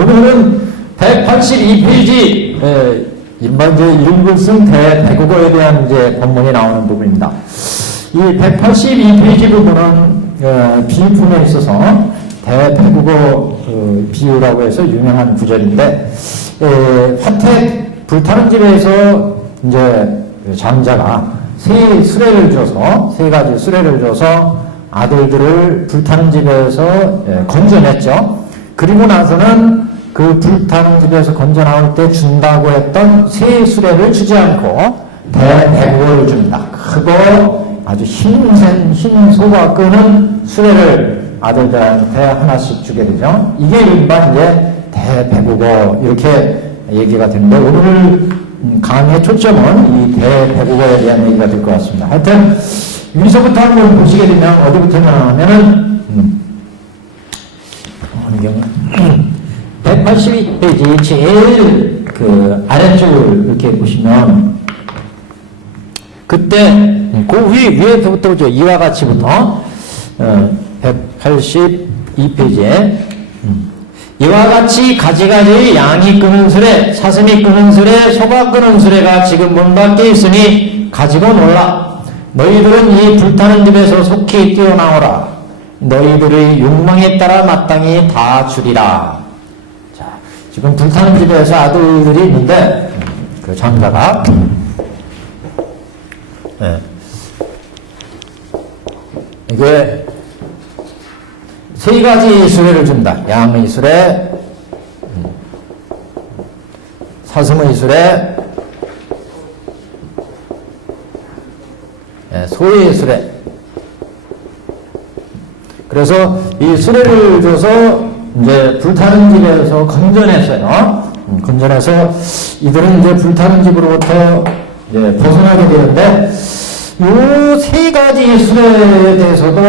오늘은 182페이지, 일반 이제 일본승 대국어에 대한 이제 본문이 나오는 부분입니다. 이 182페이지 부분은 비품에 있어서 대국어 비유라고 해서 유명한 구절인데, 화택 불타는 집에서 이제 장자가 세 수레를 줘서, 세 가지 수레를 줘서 아들들을 불타는 집에서 건져냈죠. 그리고 나서는 그 불타는 집에서 건져 나올 때 준다고 했던 세 수레를 주지 않고 대국어를 줍니다. 크고 아주 힘센 흰 소가 끄는 수레를 아들들한테 하나씩 주게 되죠. 이게 일반 이제 대국어 이렇게 얘기가 되는데, 오늘 강의 초점은 이 대국어에 대한 얘기가 될 것 같습니다. 하여튼 여기서부터 한번 보시게 되면 어디부터냐면은 182페이지 제일 그 아래쪽을 이렇게 보시면, 그때 그 위에서부터 보죠. 이와 같이부터 182페이지에 이와 같이 가지가지 양이 끄는 수레, 사슴이 끄는 수레, 소가 끄는 수레가 지금 문 밖에 있으니 가지고 놀라. 너희들은 이 불타는 집에서 속히 뛰어나오라. 너희들의 욕망에 따라 마땅히 다 주리라. 자, 지금 불타는 집에서 아들들이 있는데, 그 장자가 이게 세 가지 수레를 준다. 양의 수레, 사슴의 수레, 소의 수레. 그래서 이 수레를 줘서 이제 불타는 집에서 건져냈어요. 건져내서 이들은 이제 불타는 집으로부터 이제 벗어나게 되는데, 요 세 가지 수레에 대해서도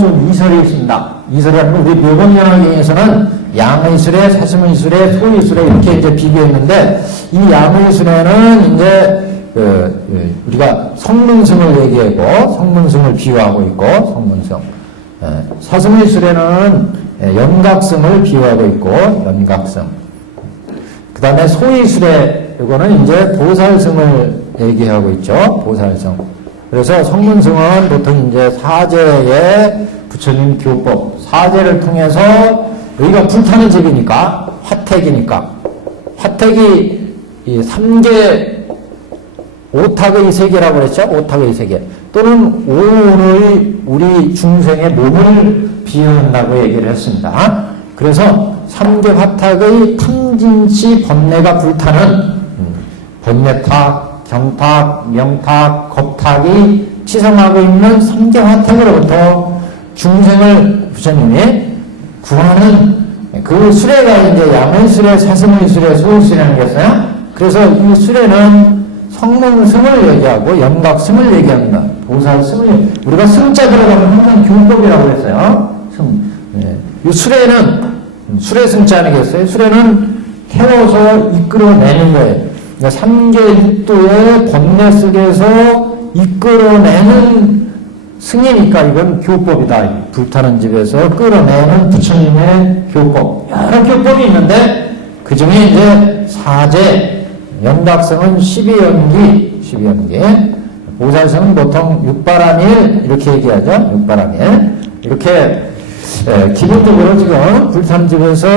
좀 이설이 있습니다. 이설이 하면 우리 묘본연화경에서는 양의 수레, 사슴의 수레, 소의 수레 이렇게 이제 비교했는데, 이 양의 수레는 이제 우리가 성문승을 얘기하고 성문승을 비유하고 있고, 성문승. 사슴의 수레는 연각승을 비유하고 있고, 연각승. 그 다음에 소의 수레, 이거는 이제 보살승을 얘기하고 있죠. 보살승. 그래서 성문승은 보통 이제 사제의 부처님 교법, 사제를 통해서, 여기가 불타는 집이니까, 화택이니까, 화택이 이 3계, 오탁의 세계라고 그랬죠? 오탁의 세계. 또는 오운의 우리 중생의 몸을 비유한다고 얘기를 했습니다. 그래서 3계 화탁의 탐진치 번뇌가 불타는 번뇌탁, 경탁, 명탁, 겁탁이 치성하고 있는 3계 화탁으로부터 중생을 부처님이 구하는 그 수레가 이제 양의 수레, 사슴의 수레, 소의 수레라는 거였어요. 그래서 이 수레는 성문승을 얘기하고 연각승을 얘기합니다. 보살승을, 우리가 승자 들어가면 항상 교법이라고 했어요. 승. 이 수레는, 수레승자 아니겠어요? 수레는 태워서 이끌어내는 거예요. 그러니까 3계 육도의 번뇌 속에서 이끌어내는 승이니까 이건 교법이다. 불타는 집에서 끌어내는 부처님의 교법. 여러 교법이 있는데, 그 중에 이제 사제, 연각성은 12연기, 보살성은 보통 육바람일, 이렇게 얘기하죠. 육바람일. 이렇게, 기본적으로 지금 불타는 집에서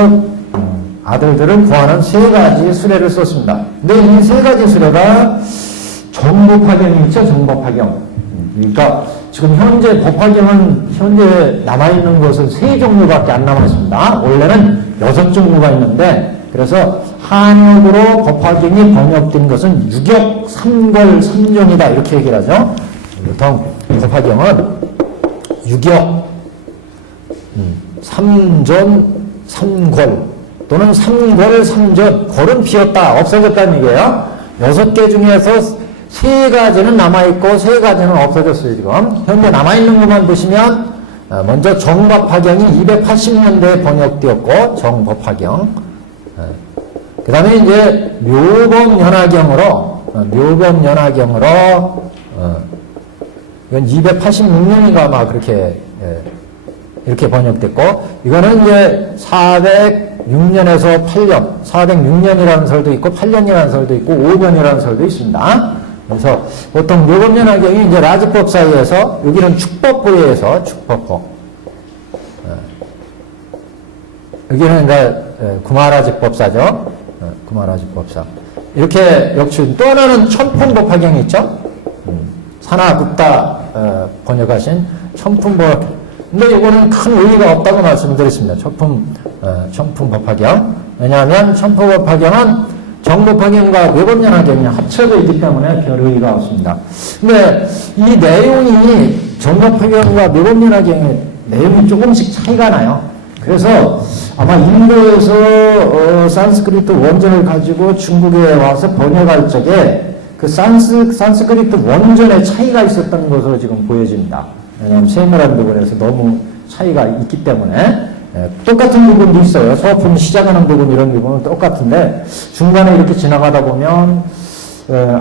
아들들을 구하는 세 가지 수레를 썼습니다. 근데 이 세 가지 수레가 정법화경이 있죠, 정법화경. 그러니까 지금 현재 법화경은 현재 남아있는 것은 세 종류밖에 안 남아있습니다. 원래는 6종류가 있는데, 그래서 한역으로 법화경이 번역된 것은 유격, 삼걸, 삼종이다 이렇게 얘기를 하죠. 보통 법화경은 유격, 삼존, 삼걸 또는 삼걸, 삼전, 걸은 비었다, 없어졌다는 얘기예요. 6개 중에서 3가지는 남아있고 3가지는 없어졌어요. 지금 현재 남아있는 것만 보시면, 먼저 정법화경이 280년대에 번역되었고, 정법화경. 그 다음에 이제 묘법연화경으로 이건 286년인가 아마 그렇게 이렇게 번역됐고, 이거는 이제 406년에서 8년, 406년이라는 설도 있고 8년이라는 설도 있고 5년이라는 설도 있습니다. 그래서 보통 묘법연화경이 이제 라지법 사이에서 여기는 축법부에서 축법부, 여기는 이제 구마라지법사죠. 구마라지법사. 이렇게 역시 또 하나는 천품법화경이 있죠. 산하국다 번역하신 천품법. 근데 이거는 큰 의미가 없다고 말씀드렸습니다. 천품법화경. 왜냐하면 천품법화경은 정법화경과 묘법연화경이 합쳐져 있기 때문에 별 의미가 없습니다. 근데 이 내용이 정법화경과 묘법연화경의 내용이 조금씩 차이가 나요. 그래서 아마 인도에서 산스크리트 원전을 가지고 중국에 와서 번역할 적에 그 산스크리트 원전의 차이가 있었던 것으로 지금 보여집니다. 왜냐하면 세밀한 부분에서 너무 차이가 있기 때문에 똑같은 부분도 있어요. 소품 시작하는 부분 이런 부분은 똑같은데 중간에 이렇게 지나가다 보면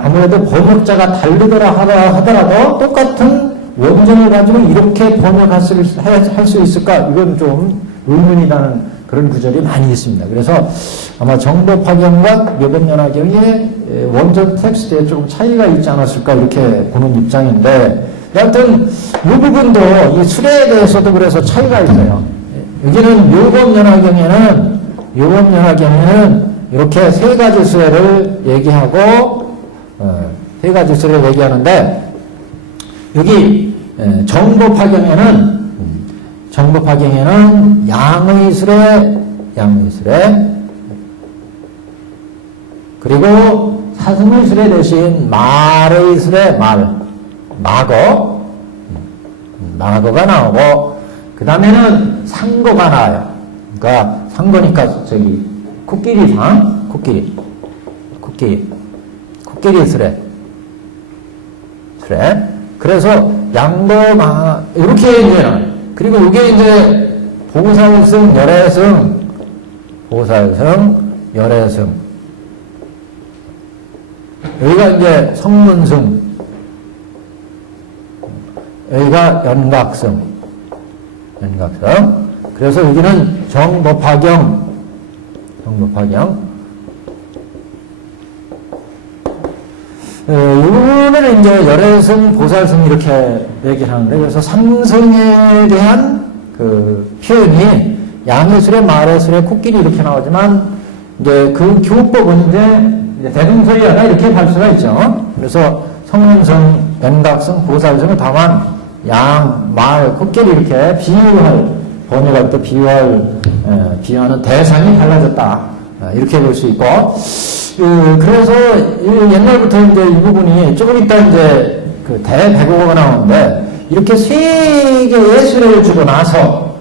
아무래도 번역자가 다르더라 하더라도 똑같은 원전을 가지고 이렇게 번역할 수 있을까? 이건 좀 의문이 나는 그런 구절이 많이 있습니다. 그래서 아마 정법화경과 묘법연화경의 원전 텍스트에 조금 차이가 있지 않았을까 이렇게 보는 입장인데 여하튼 이 부분도 이 수레에 대해서도 그래서 차이가 있어요. 여기는 묘법연화경에는 이렇게 세 가지 수레를 얘기하고 세 가지 수레를 얘기하는데 여기 정법화경에는 양의 수레 그리고 사슴의 수레 대신 말의 수레 마거가 나오고 그 다음에는 상거가 나와요. 그러니까 상거니까 저기 코끼리상 코끼리 수레 그래서 양거 이렇게 이제는 그리고 이게 이제 보살승 열애승 여기가 이제 성문승 여기가 연각승 그래서 여기는 정법화경 이 부분을 이제 열애승, 보살승 이렇게 얘기를 하는데 그래서 상승에 대한 그 표현이 양의 수레, 말의 수레, 코끼리 이렇게 나오지만 이제 그 교법은 이제 대동소이하다 이렇게 할 수가 있죠. 그래서 성문승, 연각승, 보살승은 다만 양, 말, 코끼리 이렇게 번역할 때 비유하는 대상이 달라졌다. 이렇게 볼 수 있고, 그래서 옛날부터 이제 이 부분이 조금 이따 이제 그 대백오가 나오는데, 이렇게 세 개의 수레를 주고 나서,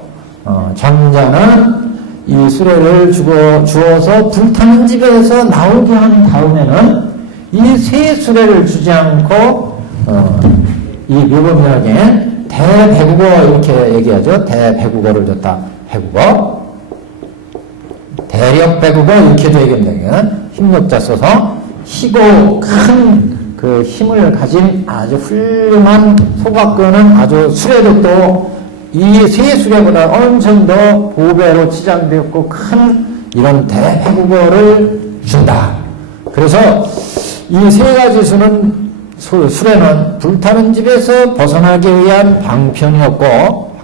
장자는 이 수레를 주어서 불타는 집에서 나오게 한 다음에는 이 세 수레를 주지 않고, 이 묘법연화경에 대배국어 이렇게 얘기하죠. 대배국어를 줬다. 배국어. 대력배국어 이렇게도 얘기합니다. 힘력자 써서 희고 큰 그 힘을 가진 아주 훌륭한 소각권은 아주 수레력도 이 세 수레보다 엄청 더 보배로 치장되었고 큰 이런 대배국어를 준다. 그래서 이 세 가지 수레는 불타는 집에서 벗어나기 위한 방편이었고,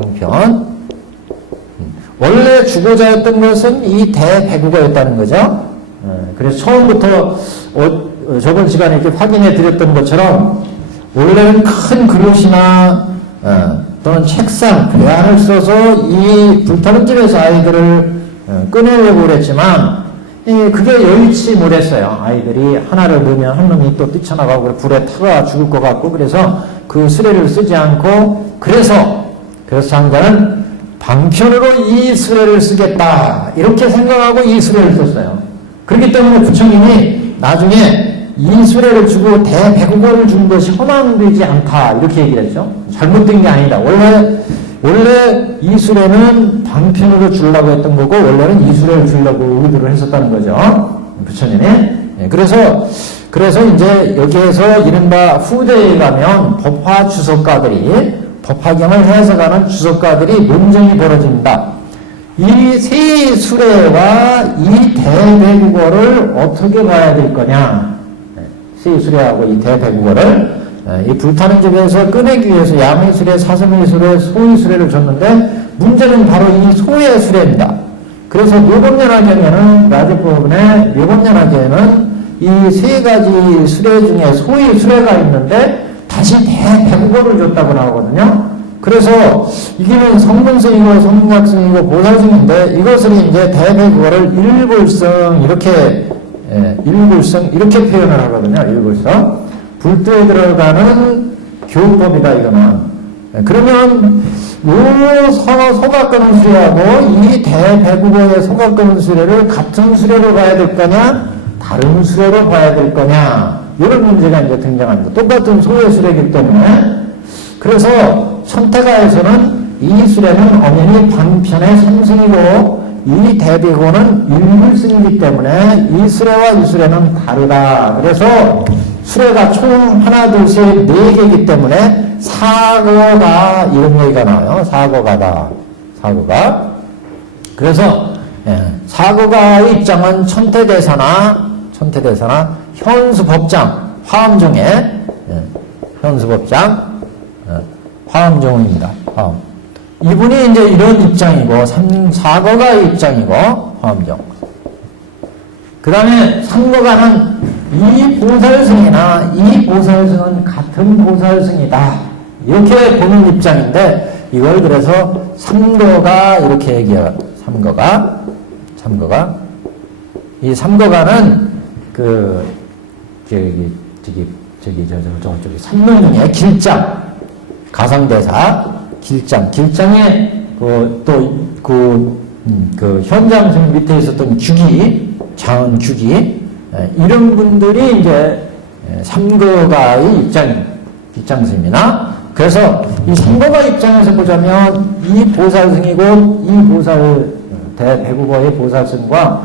원래 주고자였던 것은 이 대배국어였다는 거죠. 그래서 처음부터 저번 시간에 이렇게 확인해 드렸던 것처럼 원래는 큰 그릇이나 또는 책상, 배안을 써서 이 불타는 집에서 아이들을 꺼내려고 그랬지만 그게 여의치 못했어요. 아이들이 하나를 넣으면 한 놈이 또 뛰쳐나가고 불에 타가 죽을 것 같고 그래서 그 수레를 쓰지 않고 그래서 장자는 방편으로 이 수레를 쓰겠다 이렇게 생각하고 이 수레를 썼어요. 그렇기 때문에 부처님이 나중에 이 수레를 주고 대배국어를 준 것이 허망되지 않다 이렇게 얘기를 했죠. 잘못된 게 아니다. 원래 이 수레는 방편으로 주려고 했던 거고 원래는 이 수레를 주려고 의도를 했었다는 거죠. 부처님이. 그래서 이제 여기에서 이른바 후대에 가면 법화경을 해석하는 주석가들이 논쟁이 벌어집니다. 이 세 수레와 이 대배국어를 어떻게 봐야 될 거냐. 세 수레하고 이 대배국어를 이 불타는 집에서 꺼내기 위해서 야의 수레, 사슴의 수레, 소의 수레를 줬는데 문제는 바로 이 소의 수레입니다. 그래서 묘법연화경에는 라조법원의 묘법연화경에는 이 세 가지 수레 중에 소의 수레가 있는데 다시 대배국어를 줬다고 나오거든요. 그래서 이게는 성문승이고 성문학승이고 보살승인데 이것을 이제 대배국어를 일불성 이렇게 일불성 이렇게 표현을 하거든요. 일불성 불도에 들어가는 교법이다 이거는. 그러면 요 소가 끄는 수레하고 이 대배국어의 소가 끄는 수레를 같은 수레로 봐야 될 거냐 다른 수레로 봐야 될 거냐 이런 문제가 이제 등장합니다. 똑같은 소의 수레이기 때문에. 그래서 천태가에서는 이 수레는 엄연히 반편의 삼승이고 이 대배국어는 일불승이기 때문에 이 수레와 이 수레는 다르다. 그래서 수레가 총 하나, 둘, 셋, 네 개이기 때문에 사거가 이런 얘기가 나와요. 사거가다. 사거가. 그래서 사거가의 입장은 천태대사나 현수법장, 화엄종의 현수법장, 화엄종입니다. 화엄. 이분이 이제 이런 입장이고, 사거가의 입장이고, 화엄종. 그 다음에 삼거가는 이 보살승이나 이 보살승은 같은 보살승이다. 이렇게 보는 입장인데, 이걸 그래서 삼거가 이렇게 얘기해요. 삼거가. 이 삼거가는 저기 산문 중에 길장. 가상대사, 길장에, 현장승 밑에 있었던 자은 규기, 이런 분들이 이제 삼거가의 입장승이나, 그래서 이 삼거가 입장에서 보자면 이 보살승이고 이 대배국어의 보살승과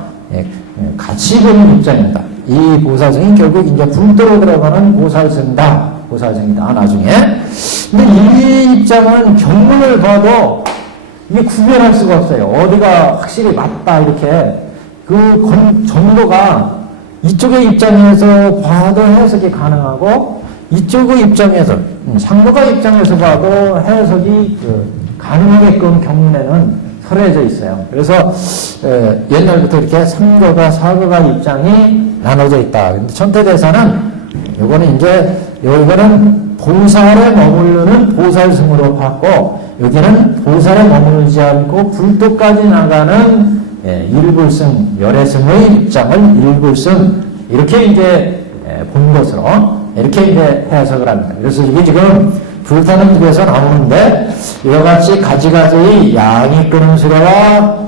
같이 보는 입장입니다. 이 보살승이 결국 이제 불도로 들어가는 보살승이다, 나중에. 근데 이 입장은 경문을 봐도 이게 구별할 수가 없어요. 어디가 확실히 맞다, 이렇게. 정도가 이쪽의 입장에서 봐도 해석이 가능하고, 이쪽의 입장에서, 상거가 입장에서 봐도 해석이 가능하게끔 경문에는 설해져 있어요. 그래서, 옛날부터 이렇게 상거가, 사거가 입장이 나눠져 있다. 근데 천태대사는, 요거는 보살에 머무르는 보살승으로 봤고, 여기는 보살에 머무르지 않고 불도까지 나가는 일불승, 열애승의 입장을 일불승, 이렇게 이제 본 것으로, 이렇게 이제 해석을 합니다. 그래서 이게 지금 불타는 집에서 나오는데, 이와 같이 가지가지의 양이 끄는 수레와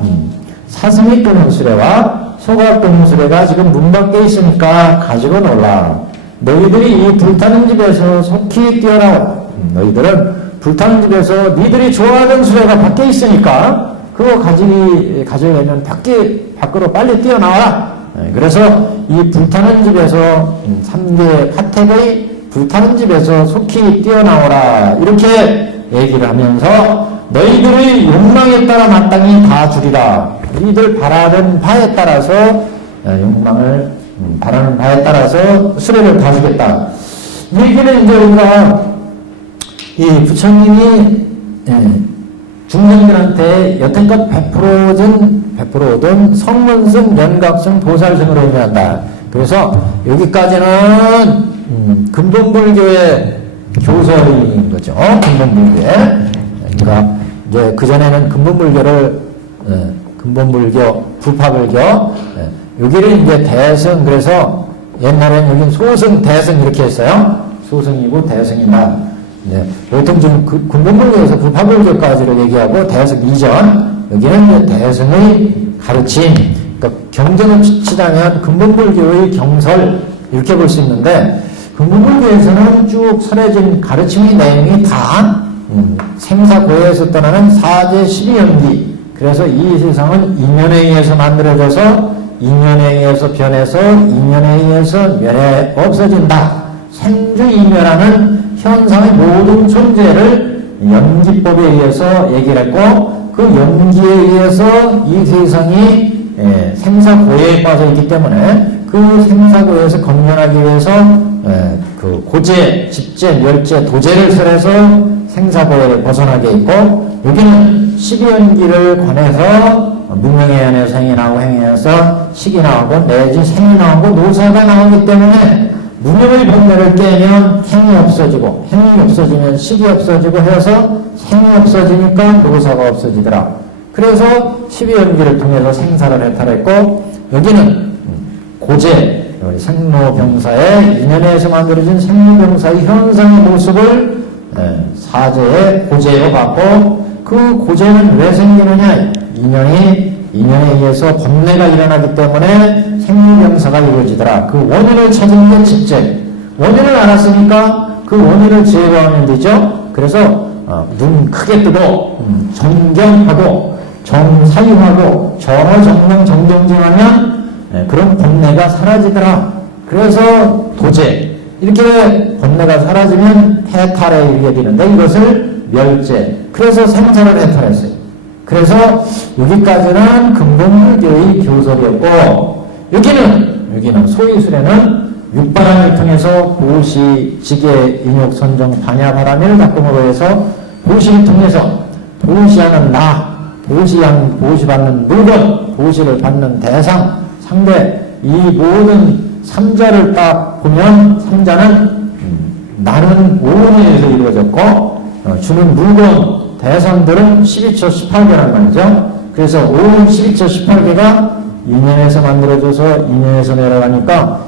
사슴이 끄는 수레와 소가 끄는 수레가 지금 문 밖에 있으니까 가지고 놀라. 너희들이 이 불타는 집에서 속히 뛰어나오라. 너희들은 불타는 집에서 니들이 좋아하는 수레가 밖에 있으니까 그거 가져오려면 밖으로 빨리 뛰어나와라. 그래서 이 불타는 집에서 3대 파택의 불타는 집에서 속히 뛰어나오라. 이렇게 얘기를 하면서 너희들의 욕망에 따라 마땅히 다 주리라. 너희들 바라는 바에 따라서 바라는 바에 따라서 수레를 다 주겠다. 이 얘기는 이제 우리가 이 부처님이 중생들한테 여태껏 베풀어오던 성문승, 연각승, 보살승으로 의미한다. 그래서 여기까지는 근본불교의 교설인 거죠. 근본불교에. 그러니까 이제 그전에는 근본불교, 부파불교, 여기를 이제 대승, 그래서 옛날에는 여긴 소승, 대승 이렇게 했어요. 소승이고 대승이다. 보통 지금 근본불교에서 부파불교까지를 얘기하고 대승 이전, 여기는 이제 대승의 가르침, 그러니까 경전을 치자면 근본불교의 경설, 이렇게 볼 수 있는데, 근본불교에서는 쭉 설해진 가르침의 내용이 다 생사고해에서 떠나는 사제 12연기, 그래서 이 세상은 인연에 의해서 만들어져서 인연에 의해서 변해서 인연에 의해서 면해 없어진다. 생주이멸하는 현상의 모든 존재를 연기법에 의해서 얘기를 했고, 그 연기에 의해서 이 세상이 생사고해에 빠져 있기 때문에 그 생사고해에서 건면하기 위해서 그 고재, 집재, 멸재, 도재를 설해서 생사고해를 벗어나게 있고, 여기는 12연기를 관해서 문명에 한해서 행이 나오고 행에 한해서 식이 나오고 내지 생이 나오고 노사가 나오기 때문에 문명의 본래를 깨면 행이 없어지고, 행이 없어지면 식이 없어지고 해서 생이 없어지니까 노사가 없어지더라. 그래서 12연기를 통해서 생사를 해탈했고, 여기는 고재, 생로병사의 인연에서 만들어진 생로병사의 현상의 모습을 사제의 고재로 봤고, 그 고재는 왜 생기느냐? 인연에 의해서 번뇌가 일어나기 때문에 생로병사가 이루어지더라. 그 원인을 찾은 게 집재. 원인을 알았으니까 그 원인을 제거하면 되죠. 그래서 눈 크게 뜨고 정경하고 정사유하고 정정명 정정증하면 그런 번뇌가 사라지더라. 그래서 도재. 이렇게 번뇌가 사라지면 해탈에 이르게 되는데 이것을 멸재. 그래서 생사를 해탈했어요. 그래서 여기까지는 근본불교의 교설이었고, 여기는 소위술에는 육바람을 통해서 보시, 지계, 인욕, 선정, 반야, 바람을 작동으로 해서 보시를 통해서 보시하는 나, 보시받는 물건, 보시를 받는 대상, 상대, 이 모든 삼자를 딱 보면 삼자는 나는 오온에서 이루어졌고, 주는 물건, 대상들은 12처 18개란 말이죠. 그래서 오온 12처 18개가 인연에서 만들어져서 인연에서 내려가니까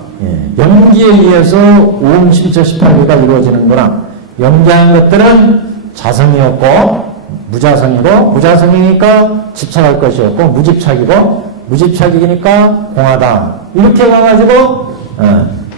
연기에 의해서 오온 12처 18개가 이루어지는구나. 연기한 것들은 자성이었고 무자성이고, 무자성이니까 집착할 것이었고, 무집착이고, 무집착이니까 공하다. 이렇게 가가지고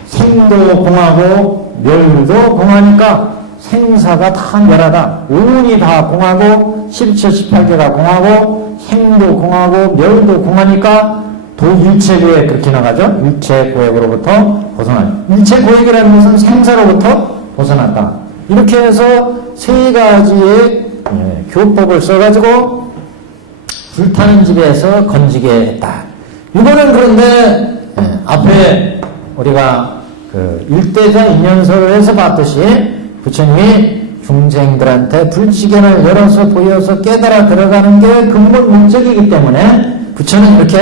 생도 공하고 멸도 공하니까 생사가 다 멸하다. 오온이 다 공하고 12처 18개가 공하고 생도 공하고 멸도 공하니까 도일체고액 그렇게 나가죠. 일체고액으로부터 벗어나요. 일체고액이라는 것은 생사로부터 벗어났다. 이렇게 해서 세 가지의 교법을 써가지고 불타는 집에서 건지게 했다. 이거는 그런데 앞에 우리가 그 일대자 인연설을 해서 봤듯이 부처님이 중생들한테 불지견을 열어서 보여서 깨달아 들어가는 게 근본 목적이기 때문에 부처는 이렇게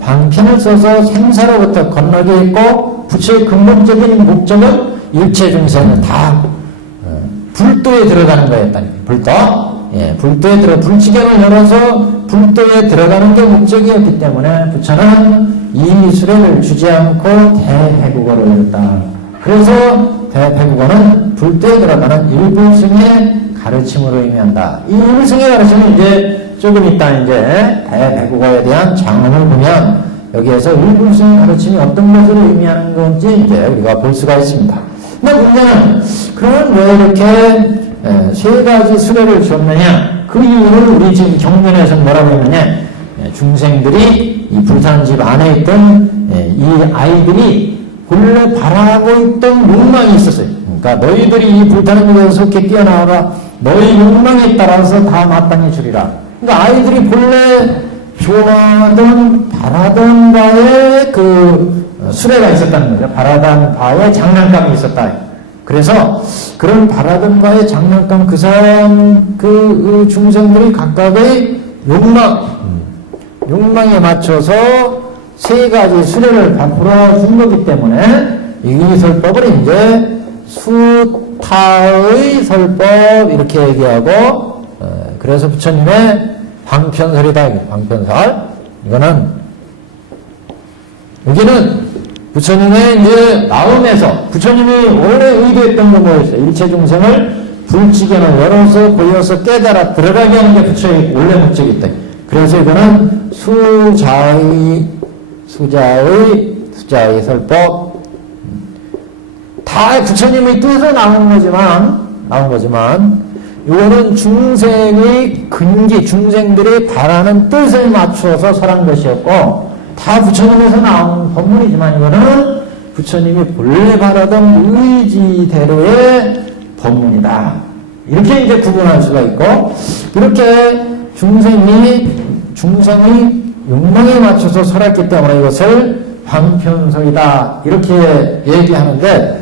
방편을 써서 생사로부터 건너게 했고, 부처의 근본적인 목적은 일체 중생을 다 불도에 들어가는 거였다는 거예요. 불도에 불지견을 열어서 불도에 들어가는 게 목적이었기 때문에 부처는 이 수레를 주지 않고 대회국어를 열었다. 그래서 대회국어는 불도에 들어가는 일불승의 가르침으로 의미한다. 이 일불승의 가르침은 이제 조금 이따 이제 대회국어에 대한 장문을 보면 여기에서 일불승의 가르침이 어떤 것을 의미하는 건지 이제 우리가 볼 수가 있습니다. 근데 문제는 그러면 왜 이렇게 세 가지 수레를 줬느냐? 그 이유를 우리 지금 경전에서 뭐라고 했느냐? 중생들이 이 불타는 집 안에 있던 이 아이들이 본래 바라고 있던 욕망이 있었어요. 그러니까 너희들이 이 불타는 집에서 속해 뛰어나와라. 너희 욕망에 따라서 다 마땅히 주리라. 그러니까 아이들이 본래 좋아하던 바라던 바에 그 수레가 있었다는 거죠. 바라던 바에 장난감이 있었다. 그래서 그런 바라던 바의 장난감 그 사람 그 중생들이 각각의 욕망에 맞춰서 세 가지 수레를 다 풀어준 거기 때문에 이 설법을 이제 수타의 설법 이렇게 얘기하고, 그래서 부처님의 방편설이다. 방편설. 이거는 여기는 부처님의 이제 마음에서 부처님이 원래 의도했던 건 뭐였어요? 일체 중생을 불지견을 열어서 보여서 깨달아 들어가게 하는 게 부처의 원래 목적이었다. 그래서 이거는 수자의 설법. 다 부처님의 뜻으로 나온 거지만 이거는 중생의 근기, 중생들이 바라는 뜻을 맞추어서 설한 것이었고, 다 부처님에서 나온 법문이지만 이거는 부처님이 본래 바라던 의지대로의 법문이다. 이렇게 이제 구분할 수가 있고, 이렇게 중생이 욕망에 맞춰서 살았기 때문에 이것을 방편성이다 이렇게 얘기하는데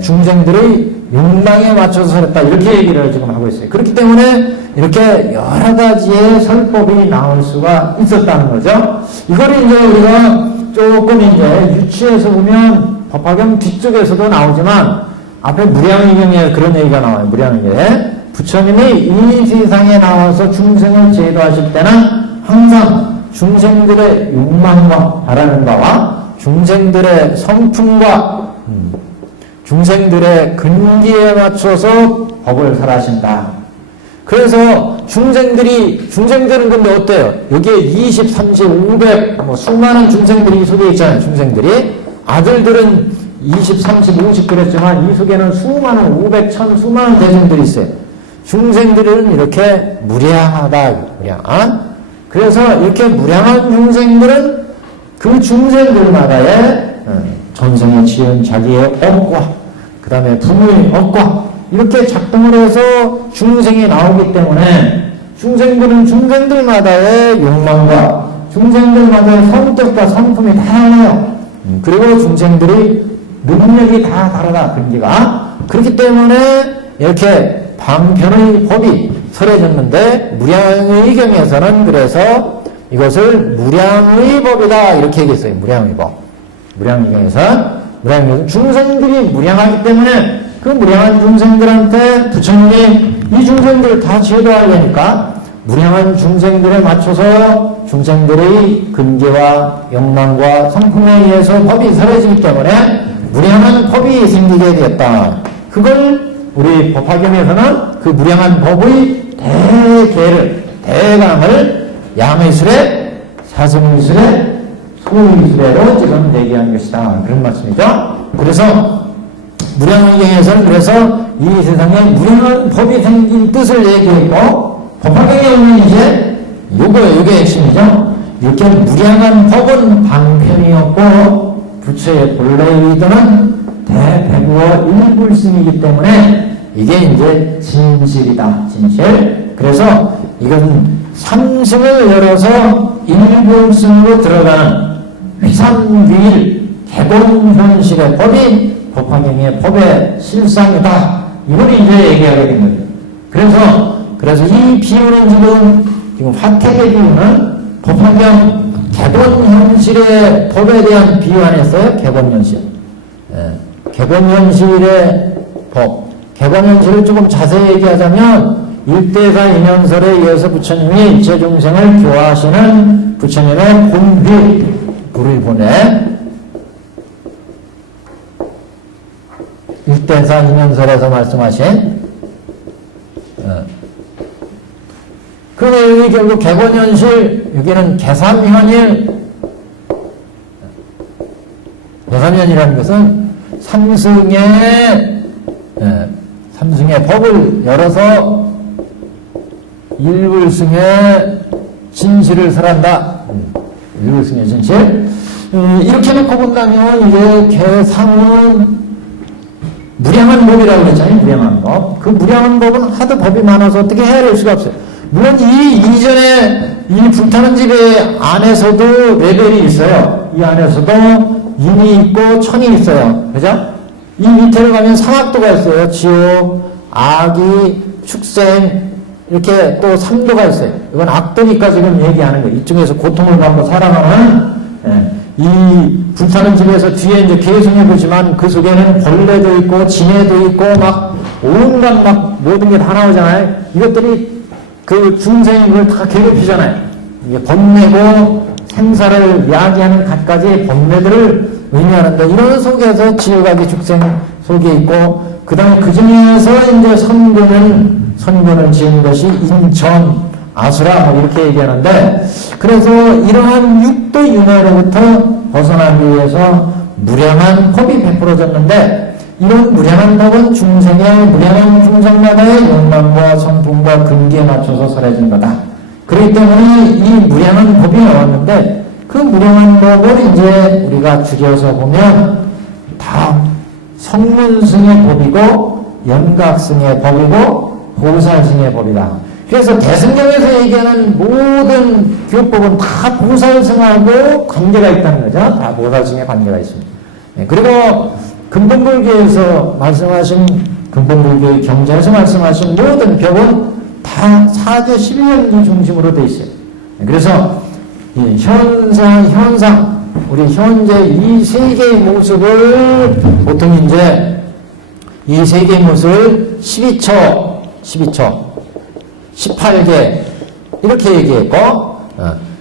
중생들의 욕망에 맞춰서 살았다 이렇게 얘기를 지금 하고 있어요. 그렇기 때문에 이렇게 여러 가지의 설법이 나올 수가 있었다는 거죠. 이거를 이제 우리가 조금 이제 유치해서 보면 법화경 뒤쪽에서도 나오지만 앞에 무량의경에 그런 얘기가 나와요. 무량의경에 부처님이 이 세상에 나와서 중생을 제도하실 때는 항상 중생들의 욕망과 바라는 바와 중생들의 성품과 중생들의 근기에 맞춰서 법을 설하신다. 그래서 중생들은 근데 어때요? 여기에 20, 30, 500 수많은 중생들이 이 속에 있잖아요. 중생들이 아들들은 20, 30, 50 그랬지만 이 속에는 수많은 500, 1000 수많은 대중들이 있어요. 중생들은 이렇게 무량하다. 무량한. 그래서 이렇게 무량한 중생들은 그 중생들마다의 전생에 지은 자기의 업과 그 다음에 부모의 업과 이렇게 작동을 해서 중생이 나오기 때문에 중생들은 중생들마다의 욕망과 중생들마다의 성격과 성품이 다양해요. 그리고 중생들이 능력이 다 다르다. 근기가. 그렇기 때문에 이렇게 방편의 법이 설해졌는데 무량의 경에서는 그래서 이것을 무량의 법이다 이렇게 얘기했어요. 무량의 법. 무량의 경에서는 중생들이 무량하기 때문에 그 무량한 중생들한테 부처님이 이 중생들을 다 제도하려니까 무량한 중생들에 맞춰서 중생들의 근기와 욕망과 성품에 의해서 법이 설해지기 때문에 무량한 법이 생기게 되었다. 그걸 우리 법화경에서는 그 무량한 법의 대강을 양의술에 사성의술에 소의술에로 지금 얘기한 것이다. 그런 말씀이죠. 그래서 무량의경에서는 그래서 이 세상에 무량한 법이 생긴 뜻을 얘기했고 법화경에 오면 이제 요게 핵심이죠. 이렇게 무량한 법은 방편이었고 부처의 본래의 의도는 대배구어 일불승이기 때문에 이게 이제 진실이다. 진실. 그래서 이건 삼승을 열어서 일불승으로 들어가는 휘삼귀일 개본현실의 법이 법화경의 법의 실상이다. 이걸 이제 얘기하게 된 거예요. 그래서 이 비유는 지금 화택의 비유는 법화경 개본현실의 법에 대한 비유 안 했어요? 개본현실. 개본현실의 법. 개본현실을 조금 자세히 얘기하자면 일대사 인연설에 의해서 부처님이 일체중생을 교화하시는 부처님의 본휘 불을 보내 일대사 인연설에서 말씀하신 그 내용이 결국 개본현실 여기는 개삼현일 개삼현이라는 것은 삼승의 법을 열어서 일불승의 진실을 설한다. 일불승의 진실. 이렇게 놓고 본다면 이게 개삼은 무량한 법이라고 그랬잖아요. 무량한 법. 그 무량한 법은 하도 법이 많아서 어떻게 헤아릴 수가 없어요. 물론 이 이전에 이 불타는 집의 안에서도 레벨이 있어요. 이 안에서도 인이 있고 천이 있어요. 그죠? 이 밑에를 가면 상악도가 있어요. 지옥, 악이, 축생, 이렇게 또 삼도가 있어요. 이건 악도니까 지금 얘기하는 거예요. 이쪽에서 고통을 받고 살아가는, 이 불타는 집에서 뒤에 이제 계속 해보지만 그 속에는 벌레도 있고, 지네도 있고, 막, 온갖 막 모든 게 다 나오잖아요. 이것들이 그 중생이 그걸 다 괴롭히잖아요. 이게 번뇌고 생사를 야기하는 갖가지 번뇌들을 의미하는데 이런 속에서 지옥악이 축생 속에 있고 그 다음에 그 중에서 이제 선근을 지은 것이 인천, 아수라 뭐 이렇게 얘기하는데 그래서 이러한 육도 윤회로부터 벗어나기 위해서 무량한 법이 베풀어졌는데 이런 무량한 법은 중생의 무량한 중생마다의 욕망과 성품과 근기에 맞춰서 설해진 거다. 그렇기 때문에 이 무량한 법이 나왔는데 그 무량한 법을 이제 우리가 줄여서 보면 다 성문승의 법이고 연각승의 법이고 보살승의 법이다. 그래서 대승경에서 얘기하는 모든 교법은 다 보살승하고 관계가 있다는 거죠. 다 보살승에 관계가 있습니다. 네, 그리고 근본불교에서 말씀하신, 근본불교의 경전에서 말씀하신 모든 법은 다 사제 11연기 중심으로 되어 있어요. 네, 그래서 이 현상, 우리 현재 이 세계의 모습을 보통 이제 이 세계의 모습을 12처, 18개 이렇게 얘기했고,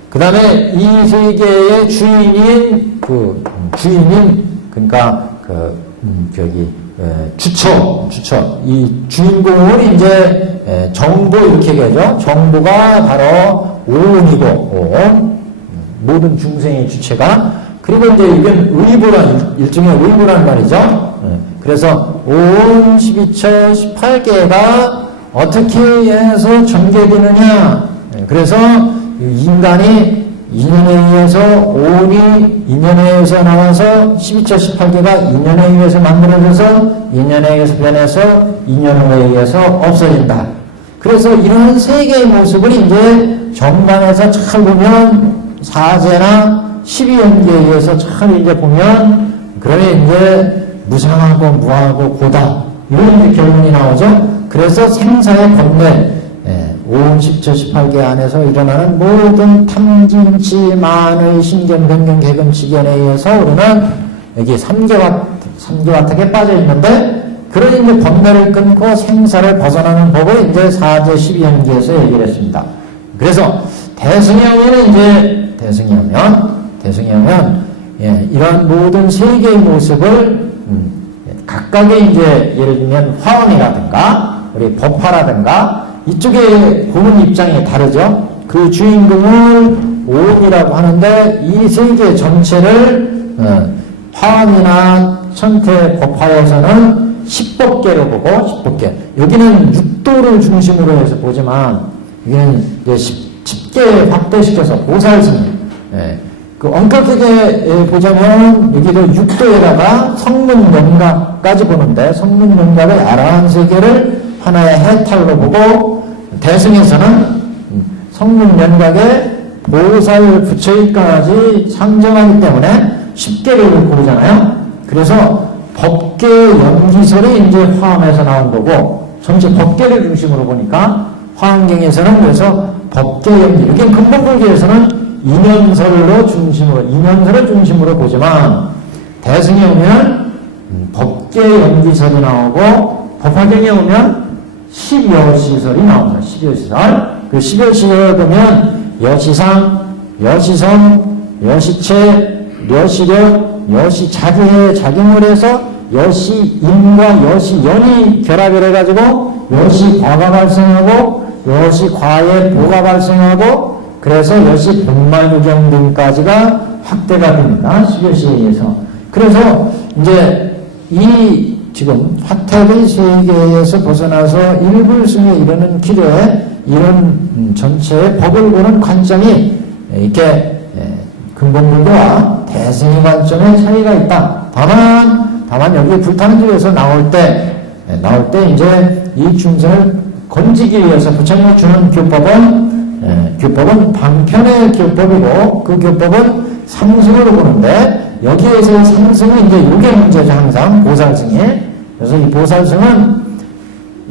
그 다음에 이 세계의 주인인 그러니까 주처 이 주인공을 이제 정보 이렇게 얘기하죠. 정보가 바로 오온이고 오온, 모든 중생의 주체가. 그리고 이제 이건 일종의 의보란 말이죠. 그래서 오온 12처 18개가 어떻게 해서 전개되느냐. 그래서 인간이 인연에 의해서 오온이 인연에 의해서 나와서 12처 18개가 인연에 의해서 만들어져서 인연에 의해서 변해서 인연에 의해서 없어진다. 그래서 이런 세계의 모습을 이제 정반에서 잘 보면 사제나 12연계에 의해서 잘 이제 보면 그러면 이제 무상하고 무하고 고다 이런 이제 결론이 나오죠. 그래서 생사의 번뇌, 오온 10처 18개 안에서 일어나는 모든 탐진치, 만의, 신견, 변경, 개근, 지견에 의해서 우리는 여기 3개와탁에 빠져 있는데, 그런 이제 번뇌를 끊고 생사를 벗어나는 법을 이제 사제 12연계에서 얘기를 했습니다. 그래서 대승이하면 이런 모든 세계의 모습을 각각의 이제 예를 들면 화원이라든가 우리 법화라든가 이쪽에 보는 입장이 다르죠. 그 주인공을 오온이라고 하는데 이 세계 전체를 화원이나 천태 법화에서는 10법계로 보고 10법계. 여기는 육도를 중심으로 해서 보지만 여기는 이제 10개 확대시켜서 보살승. 그 엄격하게 보자면 여기도 육도에다가 성문명각까지 보는데 성문명각의 아라한 세계를 하나의 해탈로 보고 대승에서는 성문명각에 보살 부처일까지 상정하기 때문에 10개를 보잖아요. 그래서 법계 연기설이 이제 화엄에서 나온 거고 전체 법계를 중심으로 보니까 화엄경에서는 그래서 법계 연기, 여기 근본불교에서는 인연설을 중심으로 보지만 대승에 오면 법계 연기설이 나오고 법화경에 오면 10여시설이 나옵니다. 10여시설. 그 10여시설을 보면 여시상, 여시성, 여시체, 여시력, 여시자기해, 작용을 해서 여시인과 여시연이 결합을 해가지고 여시과가 발생하고 여시과의 보가 발생하고 그래서 여시 본말구경 등까지가 확대가 됩니다. 10여시에 의해서. 그래서 이제 이 지금 화택의 세계에서 벗어나서 일불승에 이르는 길에 이런 전체의 법을 보는 관점이 이렇게 근본불교와 대승의 관점의 차이가 있다. 다만 여기 불타는 집에서 나올 때 이제 이 중생을 건지기 위해서 부처님이 주는 교법은 방편의 교법이고 그 교법은 상승으로 보는데 여기에서의 상승은 이제 이게 문제죠. 항상 보살승에. 그래서 이 보살승은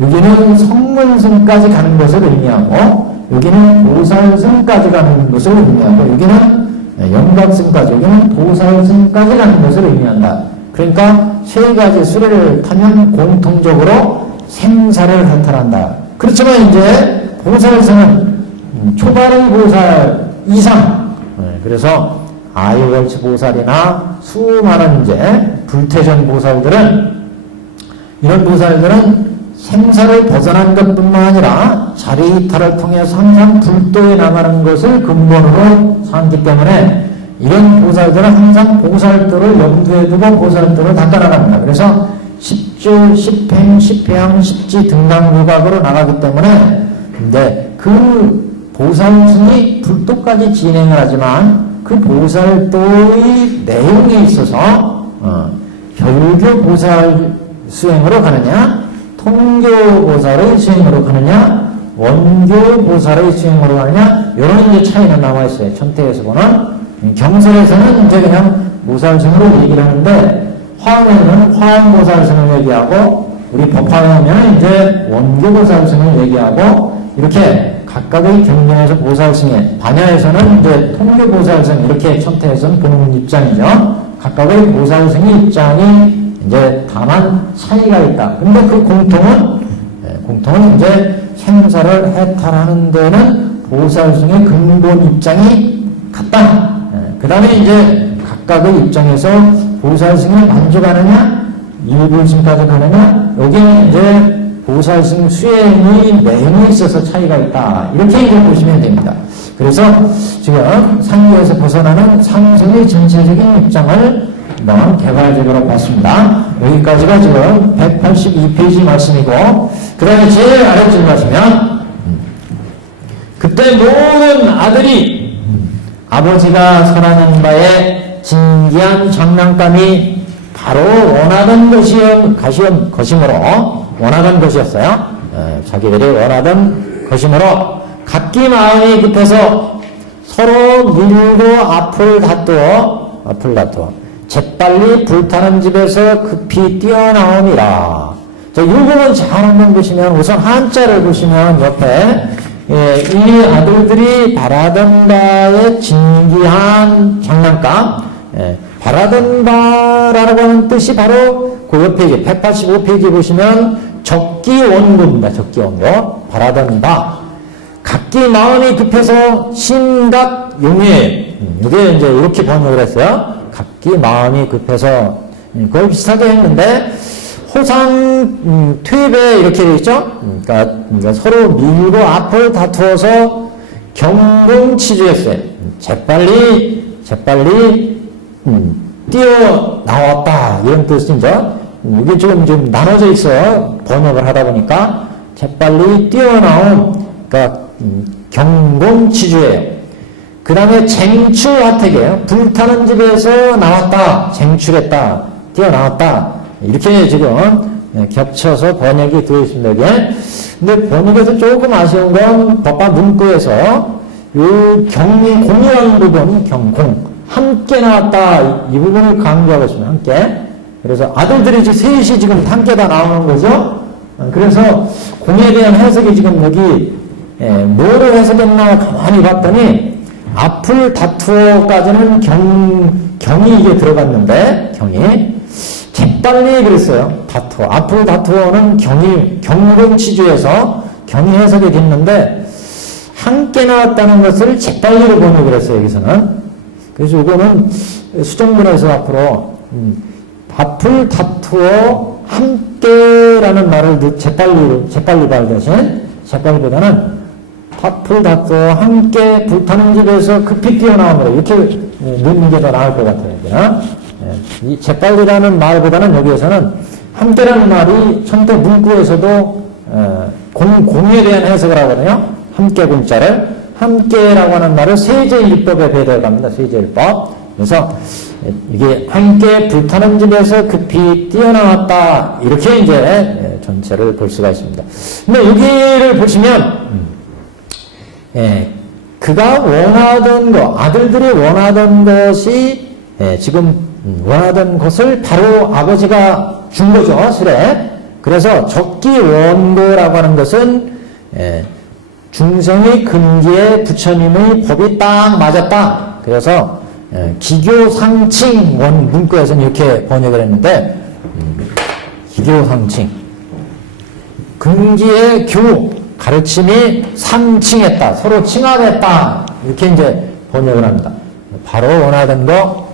여기는 성문승까지 가는 것을 의미하고 여기는 보살승까지 가는 것을 의미하고 여기는 영각승까지, 여기는 보살승까지 가는 것을 의미한다. 그러니까 세 가지 수레를 타면 공통적으로 생사를 해탈한다. 그렇지만 이제 보살승은 초발의 보살 이상, 그래서 아유월치 보살이나 수많은 이제 불태전 보살들은 이런 보살들은 생사를 벗어난 것뿐만 아니라 자리이탈을 통해서 항상 불도에 나가는 것을 근본으로 삼기 때문에 이런 보살들은 항상 보살도를 염두에 두고 보살도를 닦아나갑니다. 그래서 십주, 십행, 십회양, 십지 등강유각으로 나가기 때문에 근데 그 보살승이 불도까지 진행을 하지만 그 보살도의 내용에 있어서 별교 보살 수행으로 가느냐 통교 보살의 수행으로 가느냐 원교 보살의 수행으로 가느냐, 이런 이제 차이는 남아있어요. 천태에서 보는. 경설에서는 이제 그냥 보살승으로 얘기를 하는데, 화엄에는 화엄보살승을 얘기하고, 우리 법화에 이제 원교보살승을 얘기하고, 이렇게 각각의 경전에서 보살승에, 반야에서는 이제 통교보살승, 이렇게 천태에서는 보는 입장이죠. 각각의 보살승의 입장이 이제 다만 차이가 있다. 근데 그 공통은 이제 생사를 해탈하는 데는 보살승의 근본 입장이 같다. 그 다음에 이제 각각의 입장에서 보살승에 만족하느냐, 일불승까지 가느냐, 여기는 이제 보살승 수행의 내용에 있어서 차이가 있다. 이렇게 이제 보시면 됩니다. 그래서 지금 상류에서 벗어나는 상승의 전체적인 입장을 한번 개괄적으로 봤습니다. 여기까지가 지금 182페이지 말씀이고, 그 다음에 제일 아래줄 가시면, 그때 모든 아들이 아버지가 설하는 바에 진기한 장난감이 바로 원하던 것이므로, 원하던 것이었어요. 자기들이 원하던 것이므로, 각기 마음이 급해서 서로 밀고 앞을 다투어, 재빨리 불타는 집에서 급히 뛰어나옴이라. 자, 이 부분 잘 한번 보시면, 우선 한자를 보시면 옆에, 이 아들들이 바라던 바의 진기한 장난감, 바라던 바라고 하는 뜻이 바로 그 옆에 이제 185페이지 보시면 적기원고입니다. 적기원고. 바라던 바. 각기 마음이 급해서 심각용예. 이게 이제 이렇게 번역을 했어요. 각기 마음이 급해서. 그걸 비슷하게 했는데, 호상, 퇴배 이렇게 되어 있죠? 그러니까 서로 밀고 앞을 다투어서 경공치주했어요. 재빨리, 뛰어나왔다. 이런 뜻이죠. 이게 좀 나눠져 있어요. 번역을 하다 보니까. 재빨리 뛰어나온, 그러니까, 경공치주예요. 그 다음에 쟁출하택이에요. 불타는 집에서 나왔다. 쟁출했다. 뛰어나왔다. 이렇게 지금 겹쳐서 번역이 되어 있습니다. 이게. 근데 번역에서 조금 아쉬운 건 법반 문구에서 이 공이라는 부분, 경공. 함께 나왔다. 이 부분을 강조하고 있습니다. 함께. 그래서 아들들이 이제 셋이 지금 함께 다 나오는 거죠. 그래서 공에 대한 해석이 지금 여기 뭐로 해석했나 가만히 봤더니 앞을 다투어까지는 경이 이게 들어갔는데 경이 재빨리 그랬어요. 다투어. 앞을 다투어는 경공치주에서 경이 해석이 됐는데 함께 나왔다는 것을 재빨리로 번역을 했어요. 여기서는. 그래서 이거는 수정문에서 앞으로 앞을 다투어 함께라는 말을 재빨리 발 대신 재빨리보다는 앞을 다투어 함께 불타는 집에서 급히 뛰어나오므로 이렇게 넣는 게 더 나을 것 같아요. 이 재빨리라는 말보다는 여기에서는 함께라는 말이 천태 문구에서도 공에 대한 해석을 하거든요. 함께 공자를 함께라고 하는 말을 세제일법에 배대해 갑니다. 세제일법. 그래서 이게 함께 불타는 집에서 급히 뛰어나왔다. 이렇게 이제 전체를 볼 수가 있습니다. 근데 여기를 보시면 그가 원하던 것, 아들들이 원하던 것이 지금 원하던 것을 바로 아버지가 준 거죠. 술에. 그래서 적기원고라고 하는 것은 중생의 근기에 부처님의 법이 딱 맞았다. 그래서 기교상칭 원 문구에서는 이렇게 번역을 했는데 기교상칭 근기의 교 가르침이 상칭했다. 서로 칭합했다. 이렇게 이제 번역을 합니다. 바로 원하던 거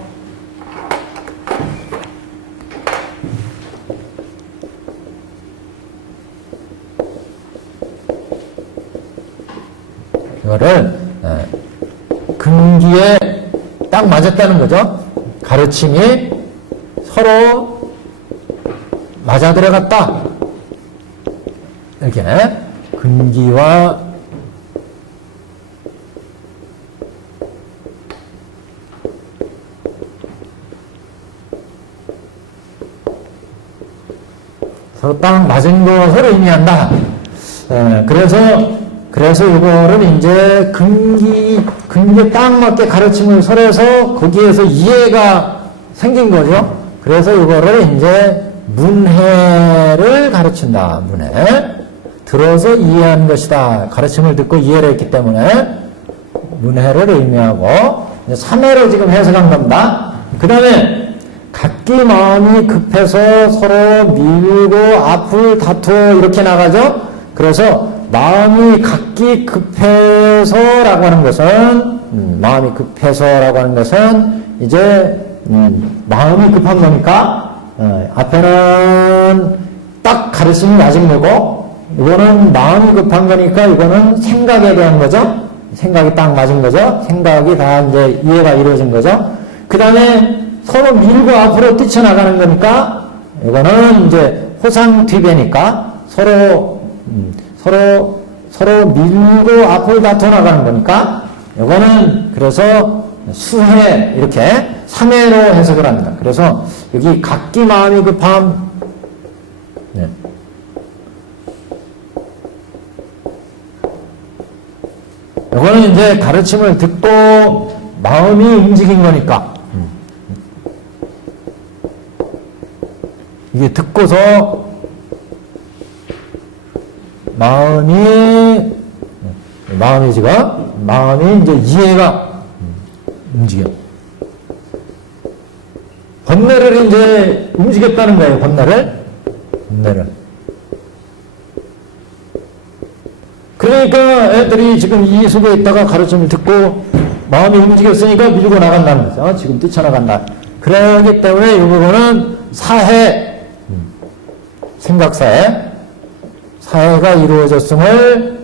이거를 근기에 딱 맞았다는 거죠. 가르침이 서로 맞아 들어갔다. 이렇게 근기와 서로 딱 맞은 것을 의미한다. 그래서 그래서 이거를 이제 근기에 딱 맞게 가르침을 설해서 거기에서 이해가 생긴 거죠. 그래서 이거를 이제 문해를 가르친다. 문해. 들어서 이해하는 것이다. 가르침을 듣고 이해를 했기 때문에 문해를 의미하고 이제 3해로 지금 해석한 겁니다. 그 다음에 각기 마음이 급해서 서로 밀고 앞을 다투어 이렇게 나가죠. 그래서 마음이 각기 급해서라고 하는 것은 마음이 급해서라고 하는 것은 이제 마음이 급한 거니까 앞에는 딱 가르침이 맞은 거고 이거는 마음이 급한 거니까 이거는 생각에 대한 거죠. 생각이 딱 맞은 거죠. 생각이 다 이제 이해가 이루어진 거죠. 그 다음에 서로 밀고 앞으로 뛰쳐나가는 거니까 이거는 이제 호상뒤배니까 서로 밀고 앞을 다투어 나가는 거니까 이거는 그래서 수해 이렇게 3해로 해석을 합니다. 그래서 여기 각기 마음이 급함 네. 이거는 이제 가르침을 듣고 마음이 움직인 거니까 이게 듣고서 마음이 지금 마음이 이제 이해가 움직여. 번뇌를 이제 움직였다는 거예요. 번뇌를. 그러니까 애들이 지금 이 속에 있다가 가르침을 듣고 마음이 움직였으니까 밀고 나간다는 거죠. 지금 뛰쳐나간다. 그러기 때문에 이 부분은 사해, 생각사해, 사해가 이루어졌음을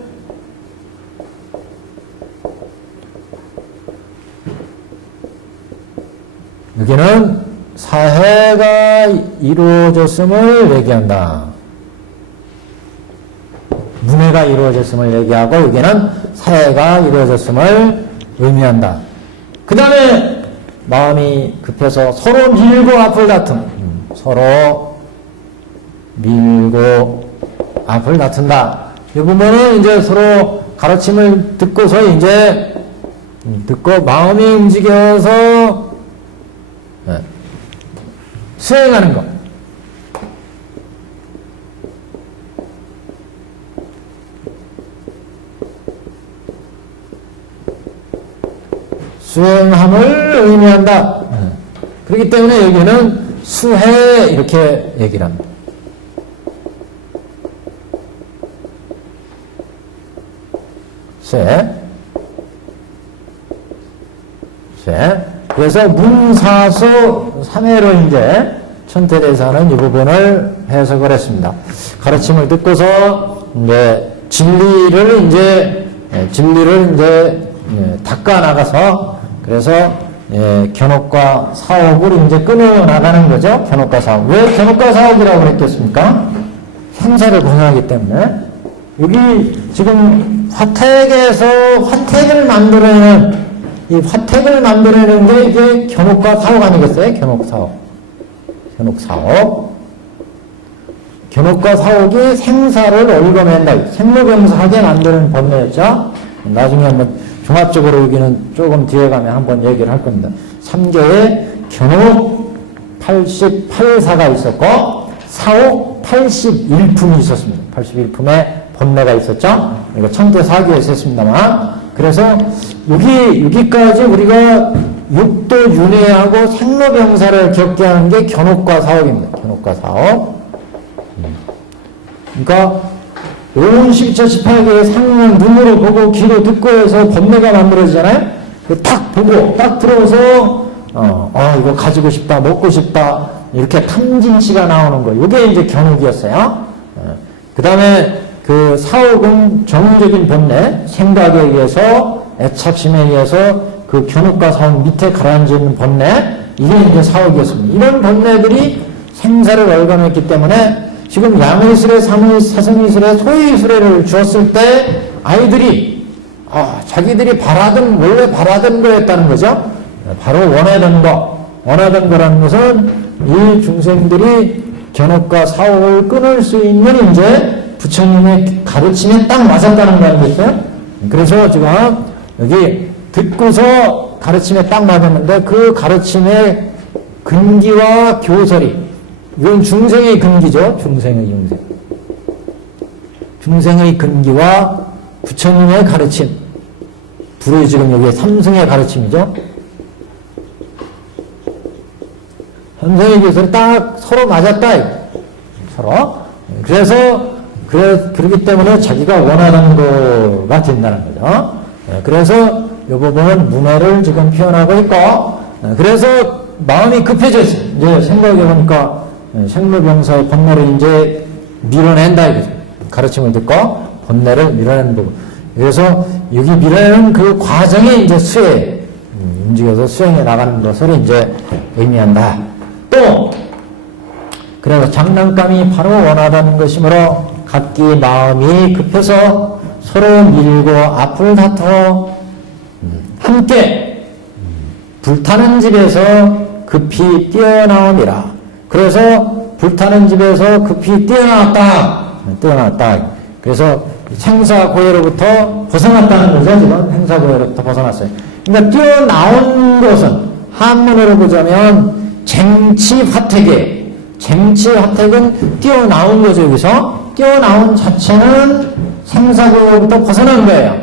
여기는 사해가 이루어졌음을 얘기한다. 문해가 이루어졌음을 얘기하고 여기는 사해가 이루어졌음을 의미한다. 그 다음에 마음이 급해서 서로 밀고 앞을 다툼. 서로 밀고 앞을 다툰다. 이 부분은 이제 서로 가르침을 듣고서 이제 듣고 마음이 움직여서 수행하는 것. 수행함을 의미한다. 그렇기 때문에 여기는 수해 이렇게 얘기를 합니다. 수해. 그래서 문사수 3회로 이제 천태대사는 이 부분을 해석을 했습니다. 가르침을 듣고서 이제 진리를 이제 닦아 나가서 그래서 견옥과 사옥을 이제 끊어 나가는 거죠. 견옥과 사옥. 왜 견옥과 사옥이라고 그랬겠습니까? 생사를 공유하기 때문에. 여기 지금 화택에서 화택을 만들어내는 이 화택을 만들어내는 게 이게 견옥과 사옥 아니겠어요? 견옥과 사옥이 생사를 얽어낸다. 생로병사하게 만드는 법례였죠. 나중에 한번 종합적으로 여기는 조금 뒤에 가면 한번 얘기를 할 겁니다. 3개의 견옥 88사가 있었고 사옥 81품이 있었습니다. 81품의 법례가 있었죠. 이거 천태사기에서 했습니다만 그래서 여기까지 우리가 육도 윤회하고 생로병사를 겪게 하는 게 견옥과 사옥입니다. 견옥과 사옥. 그러니까 온 12차 18개의 상황을 눈으로 보고 귀로 듣고 해서 법례가 만들어지잖아요. 딱 보고 딱 들어서 이거 가지고 싶다, 먹고 싶다 이렇게 탐진치가 나오는 거. 이게 이제 견옥이었어요. 그 다음에 그 사옥은 정적인 법례, 생각에 의해서 애착심에 의해서 그 견옥과 사옥 밑에 가라앉은 법례, 이게 이제 사옥이었습니다. 이런 법례들이 생사를 얽어냈기 때문에 지금 양의술에, 사성의술에, 소의술에를 주었을 때 아이들이 자기들이 원래 바라던 거였다는 거죠. 바로 원하던 거라는 것은 이 중생들이 견옥과 사옥을 끊을 수 있는 이제 부처님의 가르침에 딱 맞았다는 거 아니겠어요? 그래서 지금 여기 듣고서 가르침에 딱 맞았는데 그 가르침의 근기와 교설이, 이건 중생의 근기죠. 중생의 근기와 부처님의 가르침, 둘이 지금 여기 삼승의 가르침이죠. 삼승의 교설이 딱 서로 맞았다. 서로. 그렇기 때문에 자기가 원하는 거가 된다는 거죠. 그래서 이 부분은 문해를 지금 표현하고 있고, 그래서 마음이 급해졌어요. 이제 생각해보니까 생로병사의 번뇌를 이제 밀어낸다 이거죠. 가르침을 듣고 번뇌를 밀어내는 부분. 그래서 여기 밀어내는 그 과정에 이제 움직여서 수행해 나가는 것을 이제 의미한다. 또 그래서 장난감이 바로 원하다는 것이므로 각기 마음이 급해서 서로 밀고 앞을 다투어 함께 불타는 집에서 급히 뛰어나오니라. 그래서 불타는 집에서 급히 뛰어나왔다. 그래서 생사고해로부터 벗어났다는 거죠. 지금 생사고해로부터 벗어났어요. 그러니까 뛰어나온 것은 한문으로 보자면 쟁취화택이에요. 쟁취화택은 뛰어나온 거죠. 여기서 뛰어나온 자체는 생사고해로부터 벗어난 거예요.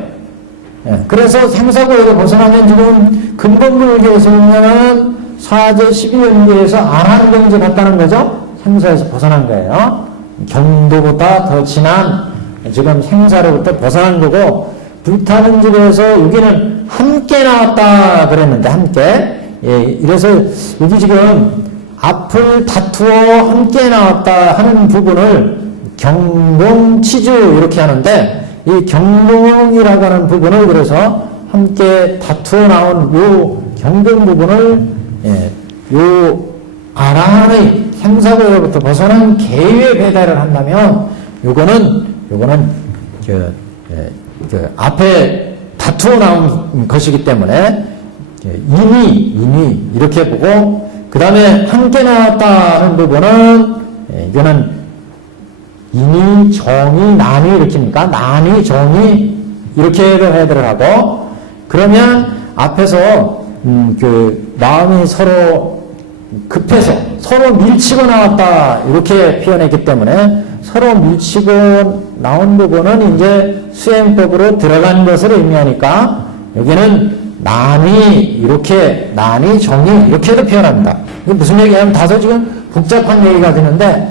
그래서 생사고해로 벗어나면 지금 근본불교에서 보면 사제 12연계에서 아한경제 같다는 거죠. 생사에서 벗어난 거예요. 경도보다 더 진한 지금 생사로부터 벗어난 거고, 불타는 집에서 여기는 함께 나왔다 그랬는데, 함께. 이래서 여기 지금 앞을 다투어 함께 나왔다 하는 부분을 경동치주 이렇게 하는데, 이 경동이라고 하는 부분을 그래서 함께 다투어 나온 요 경동 부분을 요 아라한의 생사고해로부터 벗어난 계유에 배달을 한다면 요거는 앞에 다투어 나온 것이기 때문에 인이 이렇게 보고, 그 다음에 함께 나왔다는 부분은 이거는 인이 정이 난이 이렇게니까 난이 정이 이렇게 해석을 하고, 그러면 앞에서 그 마음이 서로 급해서 서로 밀치고 나왔다 이렇게 표현했기 때문에 서로 밀치고 나온 부분은 이제 수행법으로 들어간 것을 의미하니까 여기는 난이 정이 이렇게도 표현합니다. 이게 무슨 얘기냐면 다소 지금 복잡한 얘기가 되는데,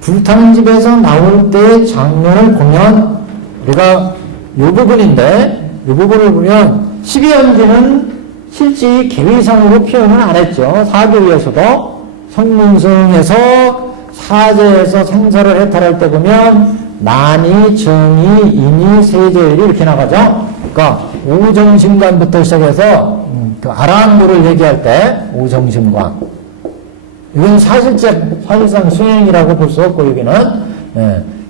불타는 집에서 나올 때의 장면을 보면 우리가 이 부분인데, 이 부분을 보면 12연기는 실제 계위상으로 표현은 안 했죠. 사교에서도 성문성에서 사제에서 생사를 해탈할 때 보면 난이, 정이, 인이, 세제일이 이렇게 나가죠. 그러니까 오정심관부터 시작해서 그 아라한도를 얘기할 때 오정심관, 이건 사실상 수행이라고 볼 수 없고, 여기는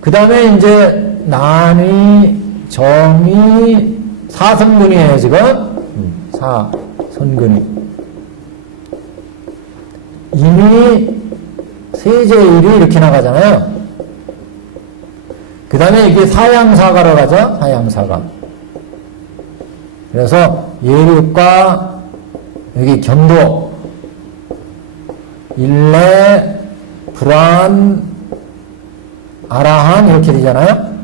그 다음에 이제 난이, 정이, 사선근이에요 지금. 사선근이, 인이, 세제일이 이렇게 나가잖아요. 그 다음에 이게 사양사가로 가죠. 사양사가. 그래서 예륙과 여기 견도, 일례, 불안, 아라한 이렇게 되잖아요.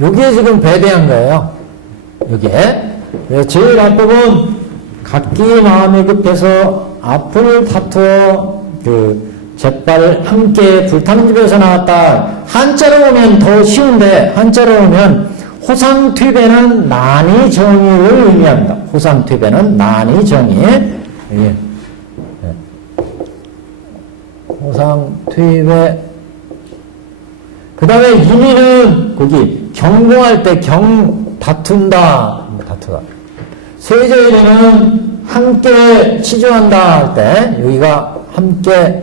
여기에 지금 배대한 거예요. 여기에. 제일 앞부분 각기 마음이 급해서 앞을 다투어 잿발 함께 불타는 집에서 나왔다. 한자로 보면 더 쉬운데, 한자로 보면 호상퇴배는 난이 정의를 의미합니다. 호상퇴배는 난이 정의. 예. 호상퇴배. 그 다음에 인위는 거기 경공할 때 다투다. 세제일에는 함께 치주한다 할 때, 여기가 함께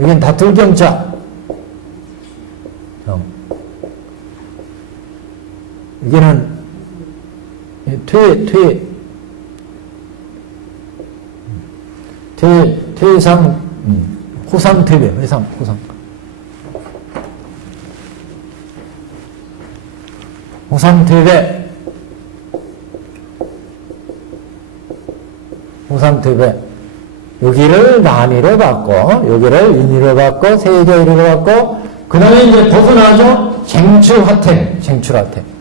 여긴 다툴 경자. 여기는 퇴상, 호상, 퇴배, 회상, 호상. 호상, 퇴배. 호상, 퇴배. 여기를 남이로 받고, 여기를 인이로 받고, 세제 이로 받고, 그 다음에 이제 벗어나죠? 쟁출하택, 쟁출하택.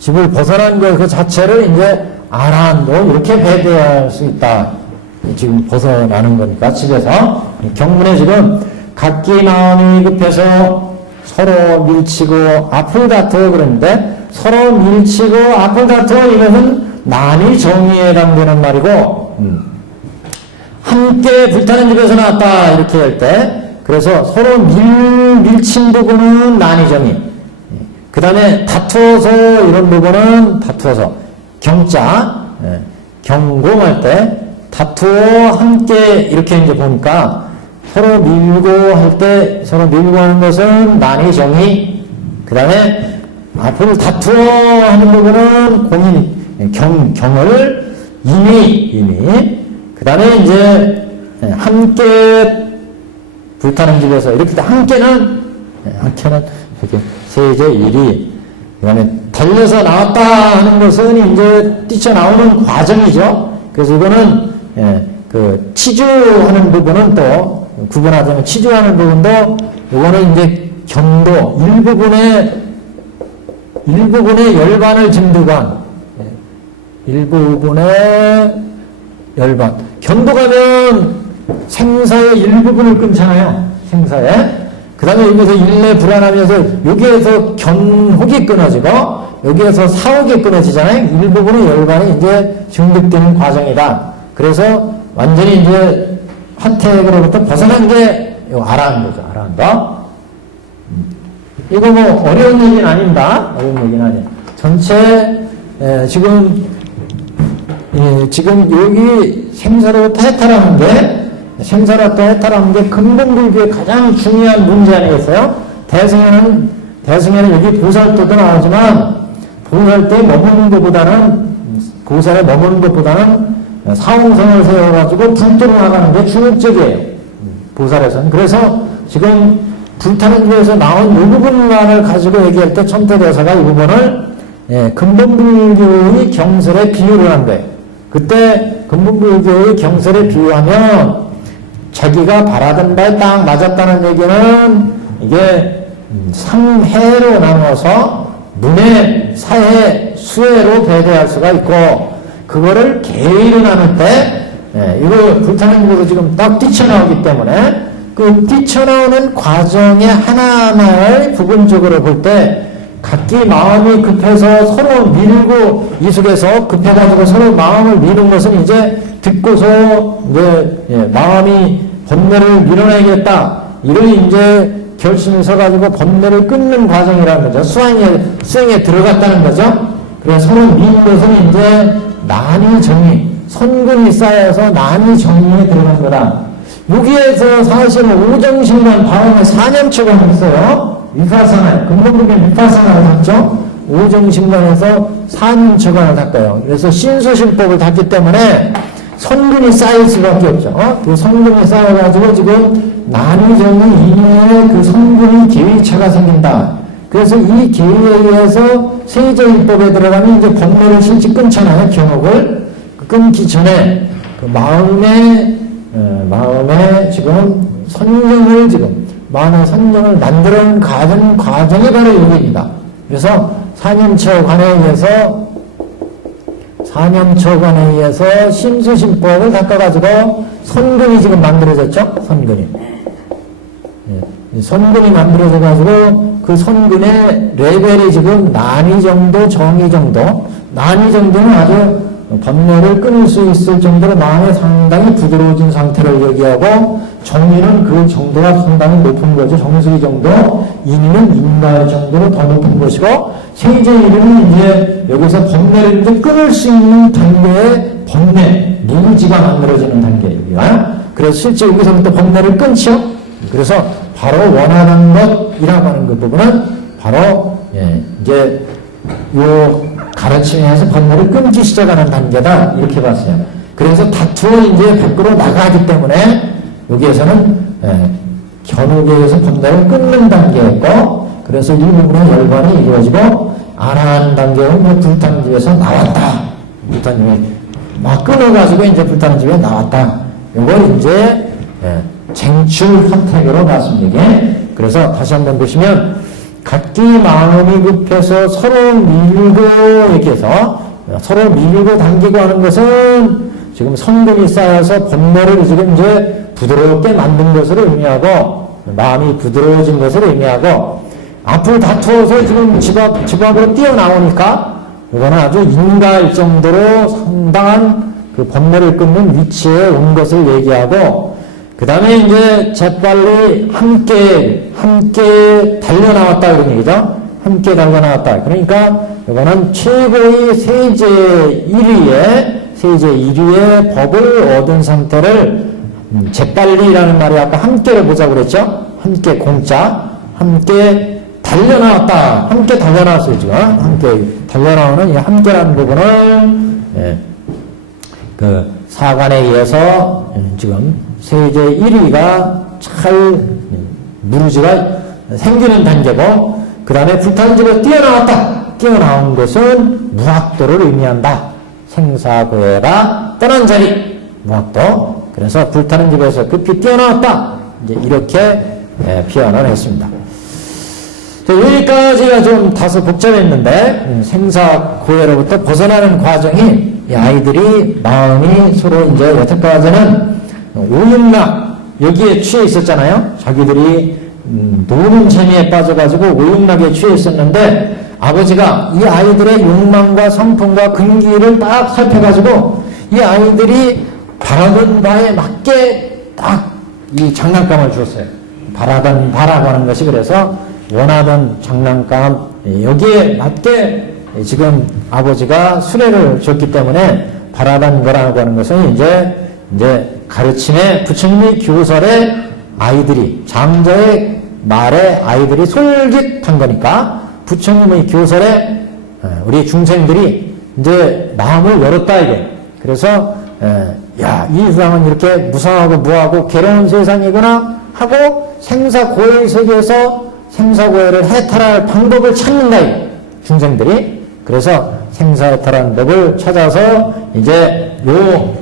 집을 벗어난 것 그 자체를 이제 아라한도 이렇게 배대할 수 있다. 지금 벗어나는 거니까 집에서 경문에 지금 각기 마음이 급해서 서로 밀치고 앞을 다투어 그러는데 서로 밀치고 앞을 다투어 이것은 난이 정의에 해당되는 말이고 함께 불타는 집에서 나왔다 이렇게 할 때 그래서 서로 밀친 부분은 난이 정의 그 다음에 다투어서 이런 부분은 다투어서 경자 경공할 때 다투어 함께 이렇게 이제 보니까 서로 밀고 할 때 서로 밀고 하는 것은 난이 정의 그 다음에 앞을 다투어 하는 부분은 공인 경을 이미 그 다음에 이제 함께 불타는 집에서 이렇게 함께는 이렇게 세제 1위 그 다음에 달려서 나왔다 하는 것은 이제 뛰쳐나오는 과정이죠. 그래서 이거는 그 치주하는 부분은 또 구분하자면 치주하는 부분도 이거는 이제 경도 일부분의 열반을 증득한 일부분의 열반 경도 가면 생사의 일부분을 끊잖아요. 생사에 그 다음에 여기서 일내 불안하면서 여기에서 견혹이 끊어지고 여기에서 사혹이 끊어지잖아요. 일부분의 열반이 이제 증득되는 과정이다. 그래서 완전히 이제 화택으로부터 벗어난 게 아라한 거죠. 아라한다. 이거 뭐 어려운 얘기는 아닙니다. 어려운 얘기는 아니에요. 전체 지금 여기 생사로부터 해탈하는 게 생사로부터 해탈하는 게 근본불교의 가장 중요한 문제 아니겠어요? 대승에는 여기 보살도도 나오지만 보살도에 머무는 것보다는 보살에 머무는 것보다는 사홍성을 세워가지고 불도로 나가는 게 중국적이에요. 보살에서는. 그래서 지금 불타는 집에서 나온 이 부분만을 가지고 얘기할 때 첨태대사가 이 부분을 근본불교의 경설에 비유를 한 거예요. 그때 근본불교의 경설에 비유하면 자기가 바라던 바에 딱 맞았다는 얘기는 이게 3해로 나눠서 문해, 사해, 수해로 배제할 수가 있고 그거를 계의로 나눌 때 이거 불타는 집으로 지금 딱 뛰쳐나오기 때문에 그 뛰쳐나오는 과정의 하나하나를 부분적으로 볼 때 각기 마음이 급해서 서로 밀고 이 속에서 급해가지고 서로 마음을 미는 것은 이제 듣고서 이제 마음이 번뇌를 밀어내겠다 이런 이제 결심이 서가지고 번뇌를 끊는 과정이라는 거죠. 수행에 들어갔다는 거죠. 그래서 서로 미는 것은 이제 난이 정의 선근이 쌓여서 난이 정의에 들어간 거다. 여기에서 사실은 오정신관 다음에 4년초가 있어요. 위파사나, 근본불교 위파사나를 닦죠. 오정신관에서 4년초간을 닦아요. 그래서 신수신법을 닦기 때문에 선근이 쌓일 수밖에 없죠. 그 선근이 쌓여가지고 지금 난이정의 이내에 그 선근이 계위차가 생긴다. 그래서 이 계위에 의해서 세제일법에 들어가면 이제 번뇌를 실제 끊잖아요. 경옥을. 끊기 전에 그 마음에 지금 선정을 마음의 선정을 만드는 과정이 바로 여기입니다. 그래서 4년초간에 의해서 심수심법을 닦아가지고 선근이 지금 만들어졌죠? 선근이. 선근이 만들어져가지고 그 선근의 레벨이 지금 난이 정도, 정의 정도. 난이 정도는 아주 번뇌를 끊을 수 있을 정도로 마음이 상당히 부드러워진 상태를 얘기하고 정의는 그 정도가 상당히 높은 거죠. 정수기 정도. 인의는 인가의 정도로 더 높은 것이고 세제일은 이제 여기서 번뇌를 이제 끊을 수 있는 단계의 번뇌, 무지가 만들어지는 단계입니다. 그래서 실제 여기서부터 번뇌를 끊죠. 그래서 바로 원하는 것이라고 하는 그 부분은 바로 이제 요 가르침에서 번뇌를 끊기 시작하는 단계다. 이렇게 봤어요. 그래서 다투어 이제 밖으로 나가기 때문에 여기에서는 견우계에서 번뇌를 끊는 단계였고, 그래서 이 부분의 열반이 이루어지고, 아라한 단계는 불타는 집에서 나왔다. 불타는 집에 막 끊어가지고 이제 불타는 집에 나왔다. 이걸 이제 쟁출 선택으로 봤습니다. 그래서 다시 한번 보시면 각기 마음이 급해서 서로 밀고 얘기해서 서로 밀고 당기고 하는 것은 지금 성분이 쌓여서 번뇌를 지금 이제 부드럽게 만든 것을 의미하고 마음이 부드러워진 것을 의미하고 앞을 다투어서 지금 집 앞으로 뛰어나오니까 이거는 아주 인가할 정도로 상당한 그 번뇌를 끊는 위치에 온 것을 얘기하고 그 다음에 이제 재빨리 함께 달려나왔다 그런 얘기죠. 함께 달려나왔다. 그러니까 이거는 최고의 세제 1위의 법을 얻은 상태를 재빨리라는 말이 아까 함께를 보자고 그랬죠. 함께 공짜 함께 달려나왔다. 함께 달려나왔어요 지금. 함께 달려나오는 이 함께라는 부분을 그 사관에 의해서 지금 세제 1위가 잘 무르지가 생기는 단계고 그 다음에 불타는 집에서 뛰어나온 것은 무학도를 의미한다. 생사고해가 떠난 자리 무학도. 그래서 불타는 집에서 급히 뛰어나왔다. 이제 이렇게 표현을 했습니다. 여기까지가 좀 다소 복잡했는데 생사고해로부터 벗어나는 과정이 이 아이들이 마음이 서로 이제 여태까지는 오용락 여기에 취해 있었잖아요. 자기들이 노는 재미에 빠져가지고 오용락에 취해 있었는데 아버지가 이 아이들의 욕망과 성품과 근기를 딱 살펴가지고 이 아이들이 바라던 바에 맞게 딱 이 장난감을 주었어요. 바라고 하는 것이 그래서 원하던 장난감 여기에 맞게 지금 아버지가 수레를 줬기 때문에 바라던 거라고 하는 것은 이제 가르침에 부처님의 교설에 아이들이 장자의 말에 아이들이 솔깃한 거니까 부처님의 교설에 우리 중생들이 이제 마음을 열었다 이게. 그래서 이 세상은 이렇게 무상하고 무하고 괴로운 세상이구나 하고 생사고해의 세계에서 생사고해를 해탈할 방법을 찾는다 이게. 중생들이. 그래서 생사해탈하는 법을 찾아서 이제 요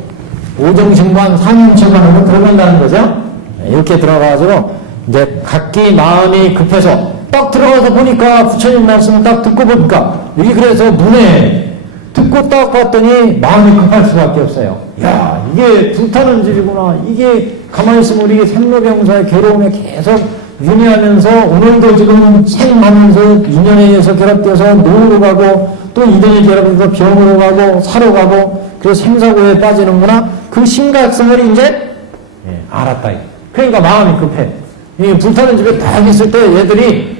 오정신관 상임처관으로 들어간다는 거죠. 이렇게 들어가가지고 이제 각기 마음이 급해서 딱 들어가서 보니까 부처님 말씀을 딱 듣고 보니까 여기 그래서 문에 듣고 딱 봤더니 마음이 급할 수밖에 없어요. 야 이게 불타는 집이구나. 이게 가만히 있으면 우리 생로병사의 괴로움에 계속 윤회하면서 오늘도 지금 생하면서 인연에 의해서 결합돼서 노후로 가고 또 인연에 결합돼서 병으로 가고 사로 가고 그래서 생사고에 빠지는구나. 그 심각성을 이제 알았다. 그러니까 마음이 급해. 이 불타는 집에 딱 있을 때 얘들이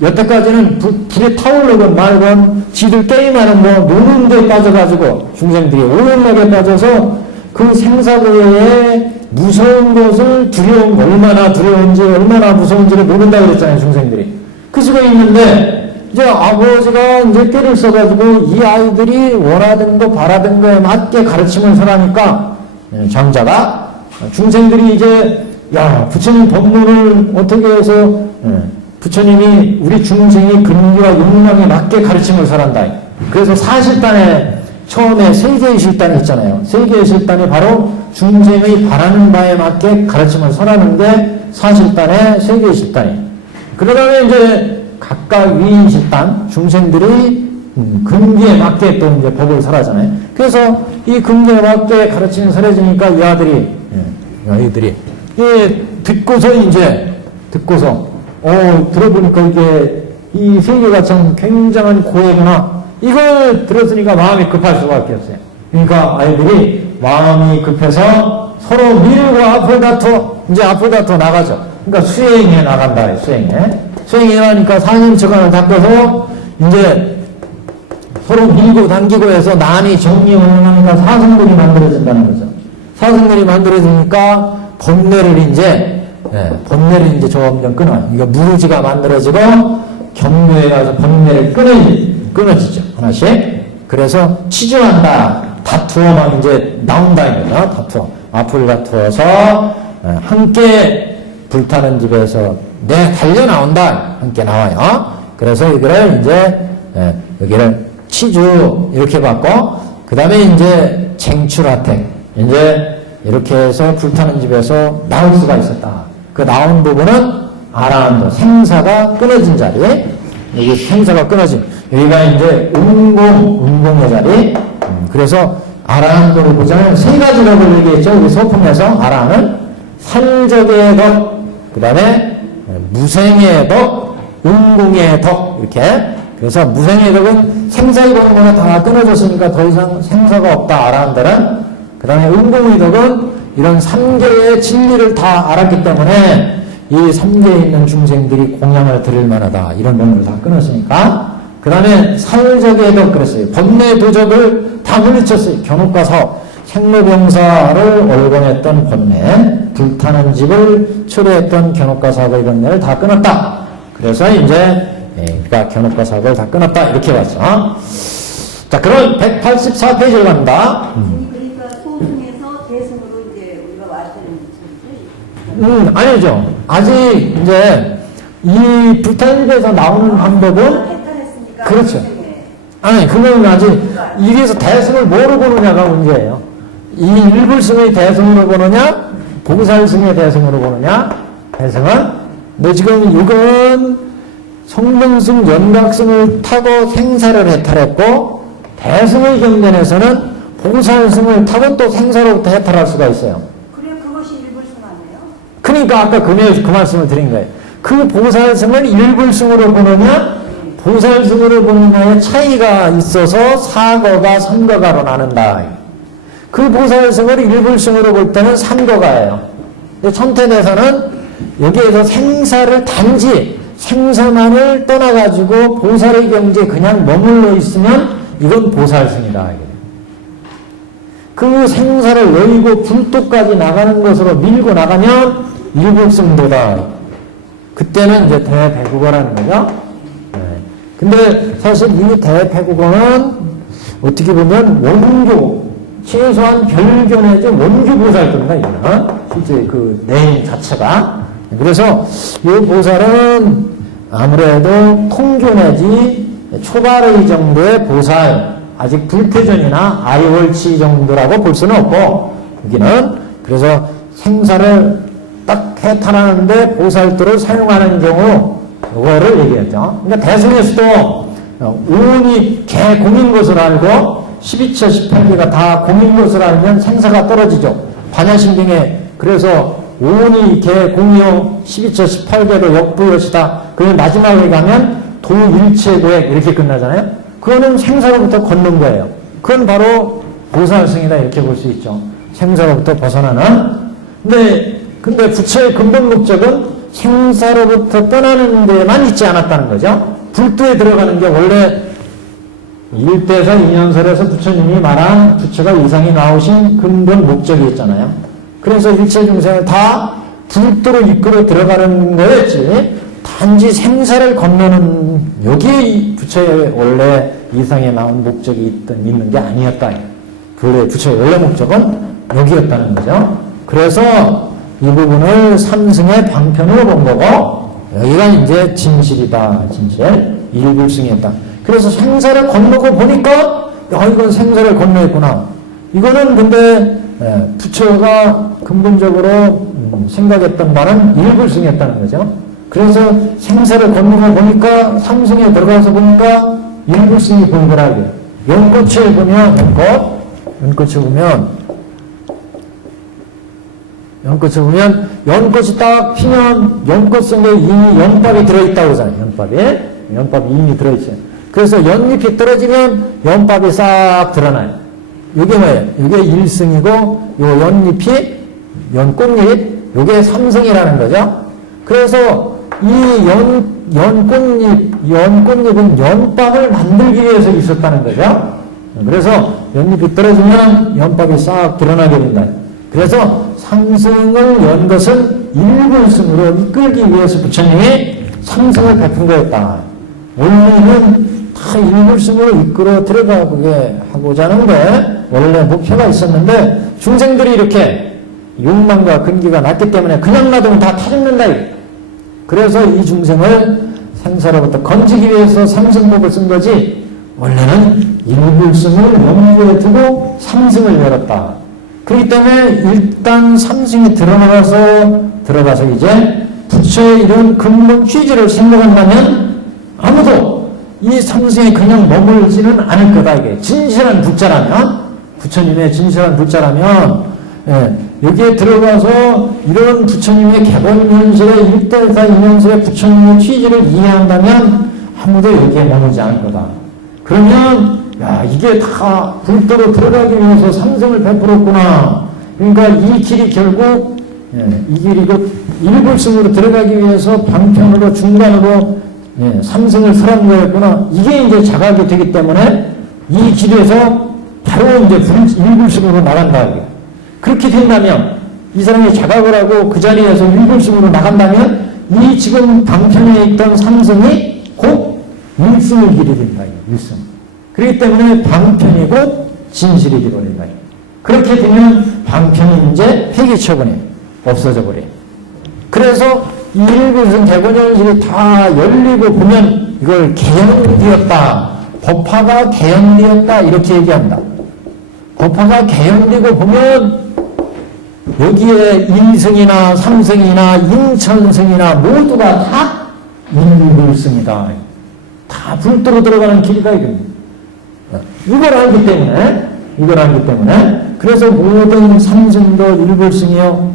여태까지는 불에 타오르건 말건 지들 게임하는 노는 데 빠져가지고 중생들이 오용락에 빠져서 그 생사고에 무서운 것을 얼마나 두려운지 얼마나 무서운지를 모른다 그랬잖아요 중생들이. 그 수가 있는데 이제 아버지가 이제 꾀를 써가지고 이 아이들이 원하던 거 바라던 거에 맞게 가르침을 설하니까 장자가 중생들이 이제 부처님 법문을 어떻게 해서 부처님이 우리 중생의 근기와 욕망에 맞게 가르침을 설한다. 그래서 사실단에 처음에 세계의 실단이 있잖아요. 세계의 실단이 바로 중생의 바라는 바에 맞게 가르침을 설하는 게 사실단의 세계의 실단이에요. 그러다가 이제 각각 위인 실단, 중생들이 근기에 맞게 또 이제 법을 설하잖아요. 그래서 이 근기에 맞게 가르침이 설해지니까 이 아이들이 듣고서 들어보니까 이게 이 세계가 참 굉장한 고해구나. 이걸 들었으니까 마음이 급할 수밖에 없어요. 그러니까 아이들이 마음이 급해서 서로 밀고 앞을 다퉈 나가죠. 그러니까 수행에 나간다. 수행에 나가니까 상임처관을 닦아서 이제 서로 밀고 당기고 해서 난이 정리하니까 사성들이 만들어진다는 거죠. 사성들이 만들어지니까 번뇌를 이제 점점 끊어요. 이거 무르지가 만들어지고 경무에 가서 번뇌를 끊어지죠. 하나씩. 그래서 치주한다. 다투어 막 이제 나온다 이거죠. 다투어. 앞을 다투어서 함께 불타는 집에서 내 달려 나온다. 함께 나와요. 그래서 이거를 이제 여기를 치주 이렇게 받고 그 다음에 이제 쟁출하택 이제 이렇게 해서 불타는 집에서 나올 수가 있었다. 그 나온 부분은 아라한도 생사가 끊어진 자리 여기 생사가 끊어진 여기가 이제 운공의 자리 그래서 아라한도를 보자면 세 가지라고 얘기했죠. 우리 소품에서 아라한은 살적의 덕 그 다음에 무생의 덕 운공의 덕 이렇게 그래서 무생의 덕은 생사의 번호가 다 끊어졌으니까 더 이상 생사가 없다 아라한들은 그 다음에 운공의 덕은 이런 3계의 진리를 다 알았기 때문에 이 3계에 있는 중생들이 공양을 드릴 만하다 이런 번호를 다 끊었으니까 그 다음에 살적의 덕 그랬어요. 번뇌 도적을 다 물리쳤어요. 견옥과 사업 생로병사를 얼건했던 번뇌 불타는 집을 초래했던 견옥과 사업의 번뇌를 다 끊었다. 그래서 이제 그러니까 견옥과 사업을 다 끊었다 이렇게 봤어. 자 그럼 184페이지를 갑니다. 그러니까 소승에서 대승으로 이제 우리가 왔다는 소리죠? 아니죠. 아직 이제 이 불타는 집에서 나오는 방법은 그렇죠. 아니 그건 아직 이래서 대승을 뭐로 보느냐가 문제예요. 이 일불승의 대승으로 보느냐 보살승의 대승으로 보느냐 대승은 근데 지금 이건 성명승 연각승을 타고 생사를 해탈했고 대승의 경전에서는 보살승을 타고 또 생사로부터 해탈할 수가 있어요. 그래 그것이 일불승 아니에요? 그러니까 아까 그 말씀을 드린 거예요. 그 보살승을 일불승으로 보느냐 보살승으로 보느냐의 차이가 있어서 사거가 삼거가로 나눈다. 그 보살승을 일불승으로 볼 때는 삼거가예요. 근데 천태대사는 여기에서 생사를 단지 생사만을 떠나가지고 보살의 경지에 그냥 머물러 있으면 이건 보살승이다. 그 생사를 여의고 불도까지 나가는 것으로 밀고 나가면 일불승도다. 그때는 이제 대배국어라는 거죠. 근데 사실 이 대배국어는 어떻게 보면 원교, 최소한 별교 내지 원교 보살도인가, 이거는. 실제 그 내용 자체가. 그래서 이 보살은 아무래도 통교 내지 초발의 정도의 보살, 아직 불태전이나 아이월치 정도라고 볼 수는 없고, 여기는 그래서 생사를 딱 해탈하는데 보살도를 사용하는 경우, 그거를 얘기했죠. 그러니까 대승에서도 오온이 개 공인 것을 알고 12처 18개가 다 공인 것을 알면 생사가 떨어지죠. 반야신경에 그래서 오온이 개 공이요 12처 18개로 역부여시다. 그러면 마지막에 가면 도일체고액 이렇게 끝나잖아요. 그거는 생사로부터 걷는 거예요. 그건 바로 보살승이다 이렇게 볼 수 있죠. 생사로부터 벗어나는. 근데 부처의 근본 목적은 생사로부터 떠나는 데만 있지 않았다는 거죠. 불도에 들어가는 게 원래 일대사 인연설에서 부처님이 말한 부처가 이상이 나오신 근본 목적이 있잖아요. 그래서 일체 중생을 다 불도로 이끌어 들어가는 거였지 단지 생사를 건너는 여기에 부처의 원래 이상에 나온 목적이 있는 게 아니었다. 원래 부처의 원래 목적은 여기였다는 거죠. 그래서 이 부분을 삼승의 방편으로 본 거고 여기가 이제 진실이다. 진실. 일불승이었다. 그래서 생사를 건너고 보니까 이건 생사를 건너있구나. 이거는 근데 부처가 근본적으로 생각했던 바는 일불승이었다는 거죠. 그래서 생사를 건너고 보니까 삼승에 들어가서 보니까 일불승이 보이더라. 연꽃을 보면 연꽃을 보면 연꽃을 보면 연꽃이 딱 피면 연꽃 속에 이미 연밥이 들어있다고 그러잖아요. 연밥이 이미 들어있어요. 그래서 연잎이 떨어지면 연밥이 싹 드러나요. 이게 뭐예요? 이게 일승이고 요 연잎이 연꽃잎 요게 삼승이라는 거죠. 그래서 이 연꽃잎은 연밥을 만들기 위해서 있었다는 거죠. 그래서 연잎이 떨어지면 연밥이 싹 드러나게 된다. 그래서 삼승을 연 것은 일불승으로 이끌기 위해서 부처님이 삼승을 베푼 거였다. 원래는 다 다 일불승으로 이끌어 들어가게 하고자 하는 게 원래 목표가 있었는데 중생들이 이렇게 욕망과 근기가 낮기 때문에 그냥 놔두면 다 타죽는다. 그래서 이 중생을 생사로부터 건지기 위해서 삼승법을 쓴 거지 원래는 일불승을 염두에 두고 삼승을 열었다. 그렇기 때문에 일단 삼승에 들어가서 이제 부처의 이런 근본 취지를 생각한다면 아무도 이 삼승에 그냥 머물지는 않을 거다. 이게 진실한 불자라면, 부처님의 진실한 불자라면, 여기에 들어가서 이런 부처님의 개본현실의 일대사 이면서의 부처님의 취지를 이해한다면 아무도 여기에 머물지 않을 거다. 그러면 야, 이게 다 불도로 들어가기 위해서 삼승을 베풀었구나. 그러니까 이 길이 결국 이 길이 일불승으로 들어가기 위해서 방편으로 중간으로 삼승을 설한 거였구나. 이게 이제 자각이 되기 때문에 이 길에서 바로 이제 일불승으로 나간다. 그렇게 된다면 이 사람이 자각을 하고 그 자리에서 일불승으로 나간다면 이 지금 방편에 있던 삼승이 곧 일승의 길이 된다. 일승. 그렇기 때문에 방편이고 진실이 되버린다. 그렇게 되면 방편이 이제 폐기처분해. 없어져 버려요. 그래서 이 일불승 개본현실이 다 열리고 보면 이걸 개연되었다. 법화가 개연되었다. 이렇게 얘기합니다. 법화가 개연되고 보면 여기에 인승이나 삼승이나 인천승이나 모두가 다 일불승이다. 다 불도로 들어가는 길이다. 이걸 알기 때문에 그래서 모든 삼승도 일불승이요.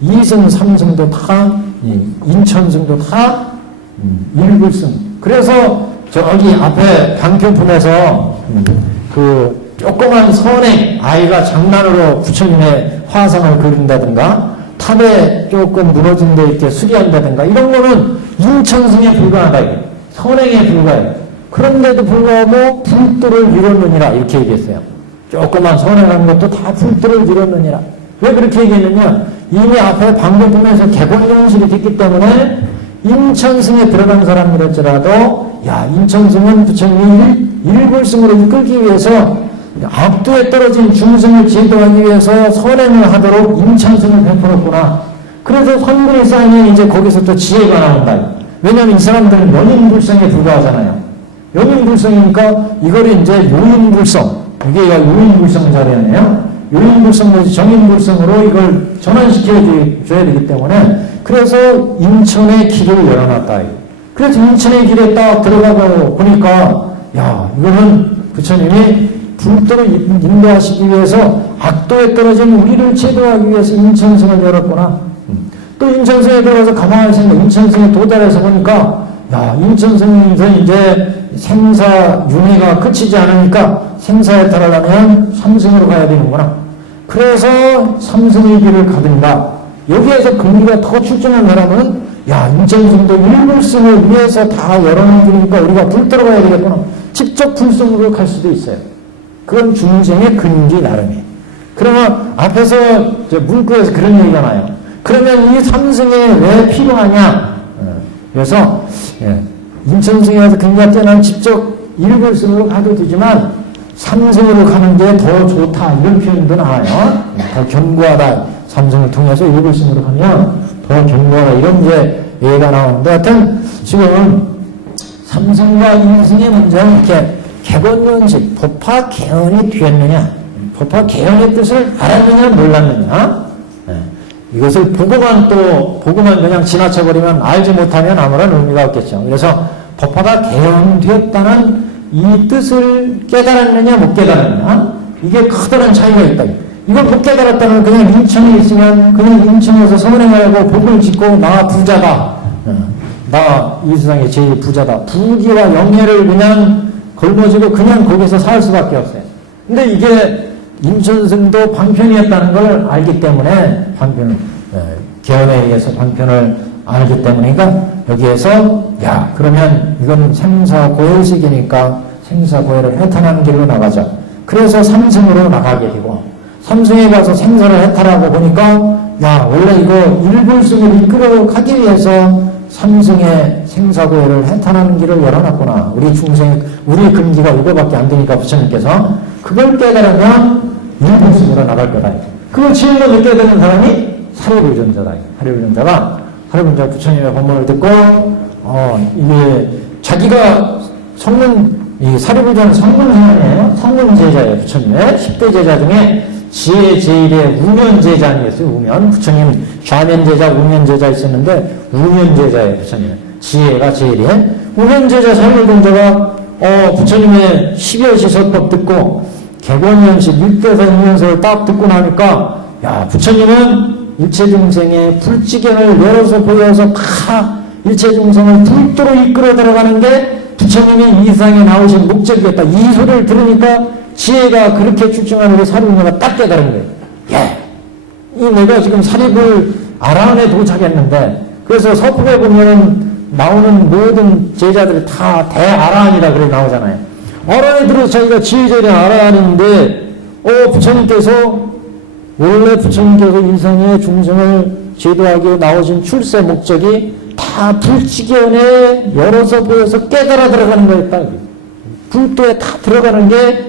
이승, 삼승도 다, 인천승도 다 일불승. 그래서 저기 앞에 방편품에서 그 조그만 선행, 아이가 장난으로 부처님의 화상을 그린다든가 탑에 조금 무너진 데 이렇게 수리한다든가 이런 거는 인천승에 불과하다. 선행에 불과해요. 그런데도 불구하고 불도를 이뤘느니라 이렇게 얘기했어요. 조그만 선행한 것도 다 불도를 이뤘느니라. 왜 그렇게 얘기했느냐? 이미 앞에 방법품에서 개본현실이 됐기 때문에 인천승에 들어간 사람이랄지라도 야, 인천승은 부처님이 일불승으로 이끌기 위해서 악도에 떨어진 중승을 제도하기 위해서 선행을 하도록 인천승을 베풀었구나. 그래서 선분이 쌓이면 이제 거기서 또 지혜가 나온다. 왜냐하면 이 사람들은 연인불성에 불과하잖아요. 연인불성이니까 이걸 이제 요인불성, 이게 요인불성 자리였네요. 요인불성 내지 정인불성으로 이걸 전환시켜줘야 되기 때문에 그래서 인천의 길을 열어놨다. 그래서 인천의 길에 딱 들어가고 보니까 야, 이거는 부처님이 불도를 인도하시기 위해서 악도에 떨어진 우리를 제도하기 위해서 인천승을 열었구나. 또 인천승에 들어가서 가만히 생각, 인천승에 도달해서 보니까 야, 인천승에서 이제 생사 윤회가 끝이지 않으니까 생사에 달하려면 삼승으로 가야 되는구나. 그래서 삼승의 길을 가든가. 여기에서 근기가 더 출중한 사람은 야, 인천승도 일불승을 위해서 다 열어놓은 길이니까 우리가 불 들어가야 되겠구나. 직접 불승으로 갈 수도 있어요. 그건 중생의 근기 나름이에요. 그러면 앞에서 문구에서 그런 얘기가 나요. 그러면 이 삼승에 왜 필요하냐? 그래서 인천승에 가서 근기가 뛰어나면 직접 일불승으로 가도 되지만 삼승으로 가는 게 더 좋다. 이런 표현도 나와요. 더 견고하다. 삼승을 통해서 일불승으로 가면 더 견고하다. 이런 이제 얘기가 나오는데 하여튼 지금 삼승과 인승의 문제는 이렇게 개본현실, 법화 개헌이 되었느냐, 법화 개헌의 뜻을 알았느냐, 몰랐느냐, 이것을 보고만 그냥 지나쳐버리면 알지 못하면 아무런 의미가 없겠죠. 그래서 법화가 개헌되었다는 이 뜻을 깨달았느냐, 못 깨달았느냐, 이게 커다란 차이가 있다. 이걸 못 깨달았다면 그냥 인천에 있으면 그냥 인천에서 선행하고 복을 짓고 나 부자다, 나 이 세상에 제일 부자다, 부귀와 영예를 그냥 걸머지고 그냥 거기서 살 수밖에 없어요. 근데 이게 인천승도 방편이었다는 걸 알기 때문에 개헌에 의해서 방편을 알기 때문에 그러니까 여기에서 야, 그러면 이건 생사고열식이니까 생사고열을 해탈하는 길로 나가자. 그래서 삼승으로 나가게 되고 삼승에 가서 생사를 해탈하고 보니까 야, 원래 이거 일불승을 이끌어 가기 위해서 삼승의 생사고해를 해탈하는 길을 열어놨구나. 우리 중생, 우리 근기가 이거밖에 안 되니까 부처님께서 그걸 깨달으면 일본승으로 나갈 거다. 그걸 지은 거 느껴야 되는 사람이 사리불전자다. 사리불전자 부처님의 법문을 듣고, 이게 자기가 이 사리불전 성문제자예요. 성문제자예요. 부처님의 10대 제자 중에 지혜 제일의 우면제자 아니겠어요? 우면. 부처님 좌면제자, 우면제자 있었는데, 우면제자예요. 부처님. 지혜가 제일이에요. 우면제자 사리불전자가, 부처님의 10여 시설법 듣고, 개권현식, 육대선현설을 딱 듣고 나니까, 야, 부처님은 일체중생의 불지견을 열어서 보여서 다 일체중생을 불도로 이끌어 들어가는 게 부처님이 이 세상에 나오신 목적이었다. 이 소리를 들으니까 지혜가 그렇게 출중하는 게 사리불자가 딱 깨달은 거예요. 예. 이 내가 지금 사리불 아라한에 도착했는데, 그래서 서품에 보면은 나오는 모든 제자들이 다 대아라한이라 그래 나오잖아요. 아라한에 들어서 자기가 지혜제일인 아라한인데, 원래 부처님께서 이 세상에 중생을 제도하기 위해 나오신 출세 목적이 다 불지견에 열어서 보여서 깨달아 들어가는 거였다. 불도에 다 들어가는 게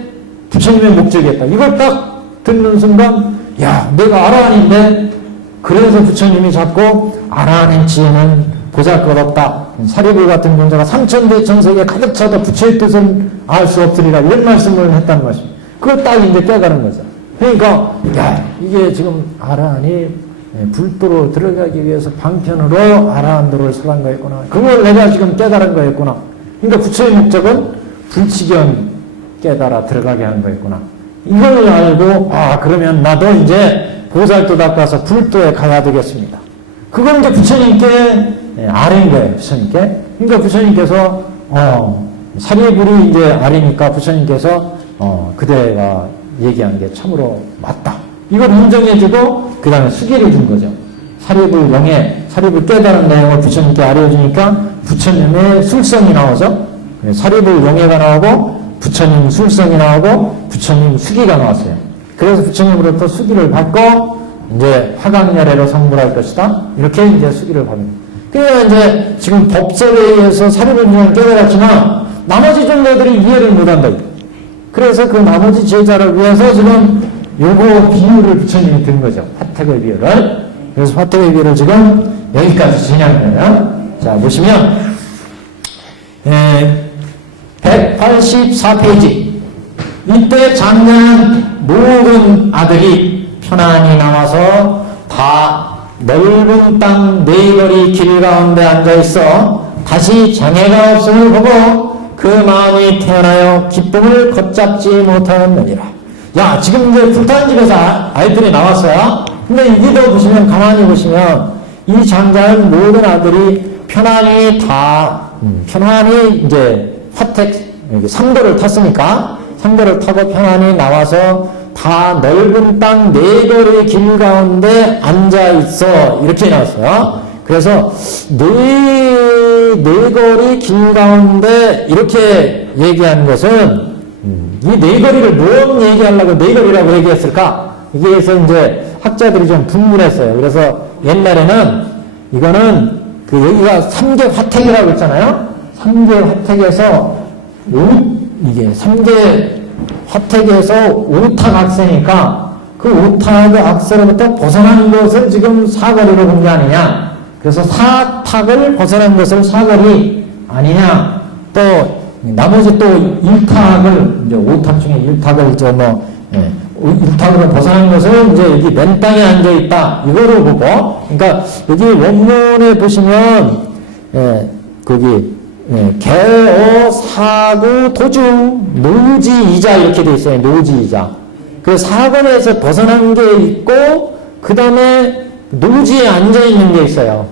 부처님의 목적이었다. 이걸 딱 듣는 순간, 야, 내가 아라한인데, 그래서 부처님이 자꾸 아라한의 지혜는 보잘것없다. 사리불 같은 존재가 삼천대 천세계 가득 차도 부처의 뜻은 알 수 없으리라. 이런 말씀을 했다는 것입니다. 그걸 딱 이제 깨달은 거죠. 그러니까, 야, 이게 지금 아라한이 불도로 들어가기 위해서 방편으로 아라한도를 설한 거였구나. 그걸 내가 지금 깨달은 거였구나. 그러니까 부처의 목적은 불치견 깨달아 들어가게 하는 거였구나. 이걸 알고, 그러면 나도 이제 보살도 닦아서 불도에 가야 되겠습니다. 그걸 이제 부처님께 아뢰인 거예요, 부처님께. 그러니까 부처님께서, 사리불이 이제 아뢰니까 부처님께서, 그대가 얘기한 게 참으로 맞다. 이걸 인정해주고, 그 다음에 수기를 준 거죠. 사리불 영에, 사리불 깨달은 내용을 부처님께 알려주니까 부처님의 술성이 나오죠. 사리불 영예가 나오고, 부처님 술성이 나오고, 부처님 수기가 나왔어요. 그래서 부처님으로부터 수기를 받고, 이제 화강열애로 성불할 것이다. 이렇게 이제 수기를 받는 거예요. 그러니까 이제 지금 법설에 의해서 사리불정을 깨달았지만, 나머지 존재들이 이해를 못한다. 그래서 그 나머지 제자를 위해서 지금 요거 비유를 부처님이 든 거죠. 화택의 비유를. 그래서 화택의 비유를 지금 여기까지 진행한 거예요. 자, 보시면, 184페이지. 이때 장년 모든 아들이 편안히 나와서 다 넓은 땅 네거리 길 가운데 앉아있어 다시 장애가 없음을 보고 그 마음이 태어나여 기쁨을 걷잡지 못하였느니라. 야, 지금 이제 불타는 집에서 아이들이 나왔어요. 근데 여기도 보시면, 가만히 보시면, 이 장자는 모든 아들이 편안히 이제 화택, 삼도를 탔으니까, 삼도를 타고 편안히 나와서 다 넓은 땅 네거리 길 가운데 앉아있어. 이렇게 나왔어요. 그래서, 네거리 길 가운데 이렇게 얘기한 것은, 이 네거리를 뭔 얘기하려고 네거리라고 얘기했을까? 여기에서 이제 학자들이 좀 분분했어요. 그래서 옛날에는 이거는 여기가 삼계 화택이라고 했잖아요. 삼계 화택에서 이게 삼계 화택에서 오탁 악세니까 그 오탁 악세로부터 벗어난 것을 지금 사거리로 본 게 아니냐. 그래서 사탁을 벗어난 것을 사거리 아니냐. 또 나머지 또 일탁을 이제 오탁 중에 일탁을 일탁으로 벗어난 것을 이제 여기 맨 땅에 앉아 있다 이거로 보고, 그러니까 여기 원문에 보시면 거기 개어 사구 도중 노지이자 이렇게 돼 있어요. 노지이자. 그 사건에서 벗어난 게 있고 그 다음에 노지에 앉아 있는 게 있어요.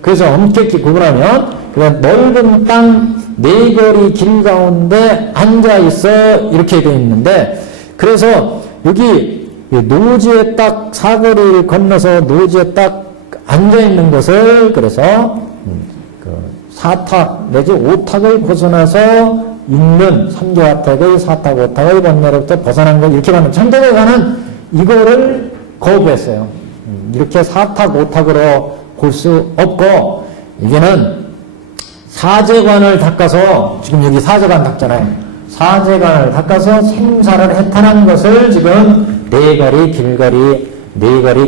그래서 엄격히 구분하면 넓은 땅 네거리 길 가운데 앉아 있어 이렇게 돼 있는데, 그래서 여기 노지에 딱 사거리를 건너서 노지에 딱 앉아 있는 것을 그래서 사탁 내지 오탁을 벗어나서 있는 삼계화택의 사탁 오탁의 번뇌로부터 벗어난 것 이렇게 가는 천도교가는 이거를 거부했어요. 이렇게 사탁 오탁으로 볼 수 없고 이게는 사제관을 닦아서, 지금 여기 사제관 닦잖아요. 사제관을 닦아서 생사를 해탈한 것을 지금 네거리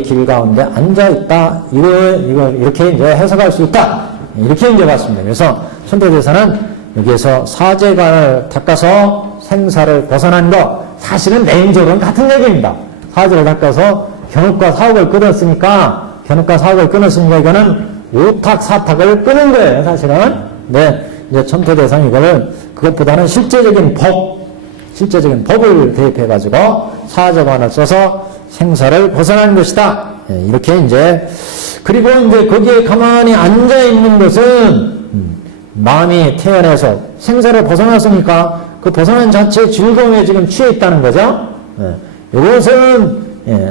길 가운데 앉아있다. 이걸 이렇게 이제 해석할 수 있다. 이렇게 이제 봤습니다. 그래서 천도대사는 여기에서 사제관을 닦아서 생사를 벗어난 거, 사실은 내용적으로는 같은 얘기입니다. 사제를 닦아서 견옥과 사옥을 끊었으니까 이거는 오탁, 사탁을 끊은 거예요, 사실은. 네, 이제 천도대사는 이거를 그것보다는 실제적인 법을 대입해가지고 사제관을 써서 생사를 벗어난 것이다. 이렇게 이제, 그리고 이제 거기에 가만히 앉아있는 것은, 마음이 태어나서 생사를 벗어났으니까 그 벗어난 자체의 즐거움에 지금 취해 있다는 거죠. 이것은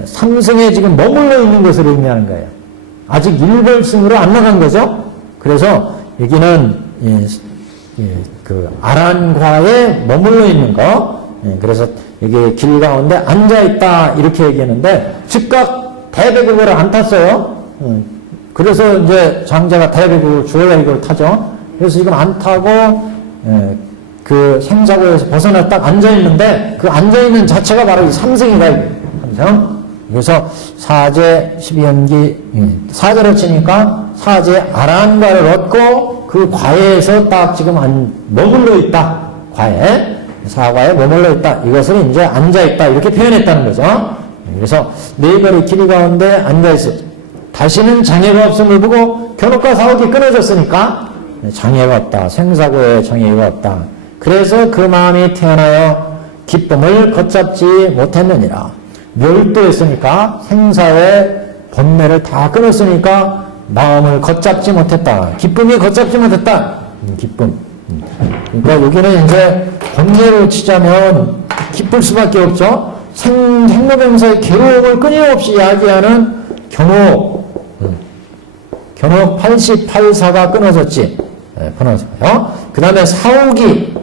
삼승에 지금 머물러 있는 것을 의미하는 거예요. 아직 일벌승으로 안 나간 거죠. 그래서 여기는 그 아란과에 머물러 있는 거. 그래서 여기 길 가운데 앉아 있다 이렇게 얘기했는데 즉각 대배국을 안 탔어요. 그래서 이제 장자가 대배국을 주어야 이걸 타죠. 그래서 지금 안 타고 그 생사고에서 벗어나 딱 앉아있는데 그 앉아있는 자체가 바로 이 삼승이다. 삼승. 그래서 사제 12연기 사제를 치니까 사제 아란과를 얻고 그 과에서 딱 지금 머물러 있다. 과에 사과에 머물러 있다. 이것을 이제 앉아있다. 이렇게 표현했다는 거죠. 그래서 네거리 길 가운데 앉아있어. 다시는 장애가 없음을 보고 견옥과 사옥이 끊어졌으니까 장애가 없다. 생사고에 장애가 없다. 그래서 그 마음이 태어나여 기쁨을 걷잡지 못했느니라. 멸도했으니까 생사의 번뇌를 다 끊었으니까 마음을 걷잡지 못했다. 기쁨이 걷잡지 못했다. 기쁨. 그러니까 여기는 이제 번뇌로 치자면 기쁠 수밖에 없죠. 생로병사의 괴로움을 끊임없이 야기하는 견옥 88사가 끊어졌지. 끊어져요. 그 다음에 사옥이,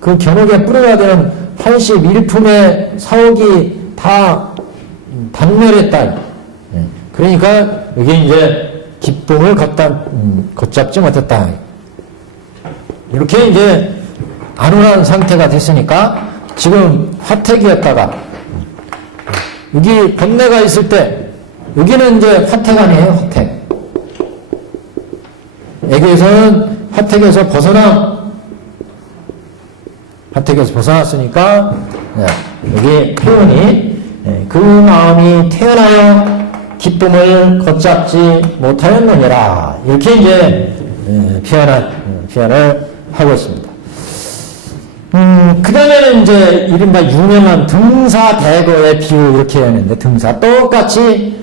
그 견옥의 뿌리가 되는 81품의 사옥이 다 단멸했다. 그러니까 여기 이제 기쁨을 걷잡지 못했다. 이렇게 이제 안온한 상태가 됐으니까 지금 화택이었다가 여기 번뇌가 있을 때 여기는 이제 화택 아니에요, 화택. 여기에서는 화택에서 벗어났으니까 여기 표현이 그 마음이 태어나여 기쁨을 걷잡지 못하였느니라. 이렇게 이제 표현을 하고 있습니다. 그 다음에는 이제 이른바 유명한 등사대거의 비유 이렇게 하는데, 등사 똑같이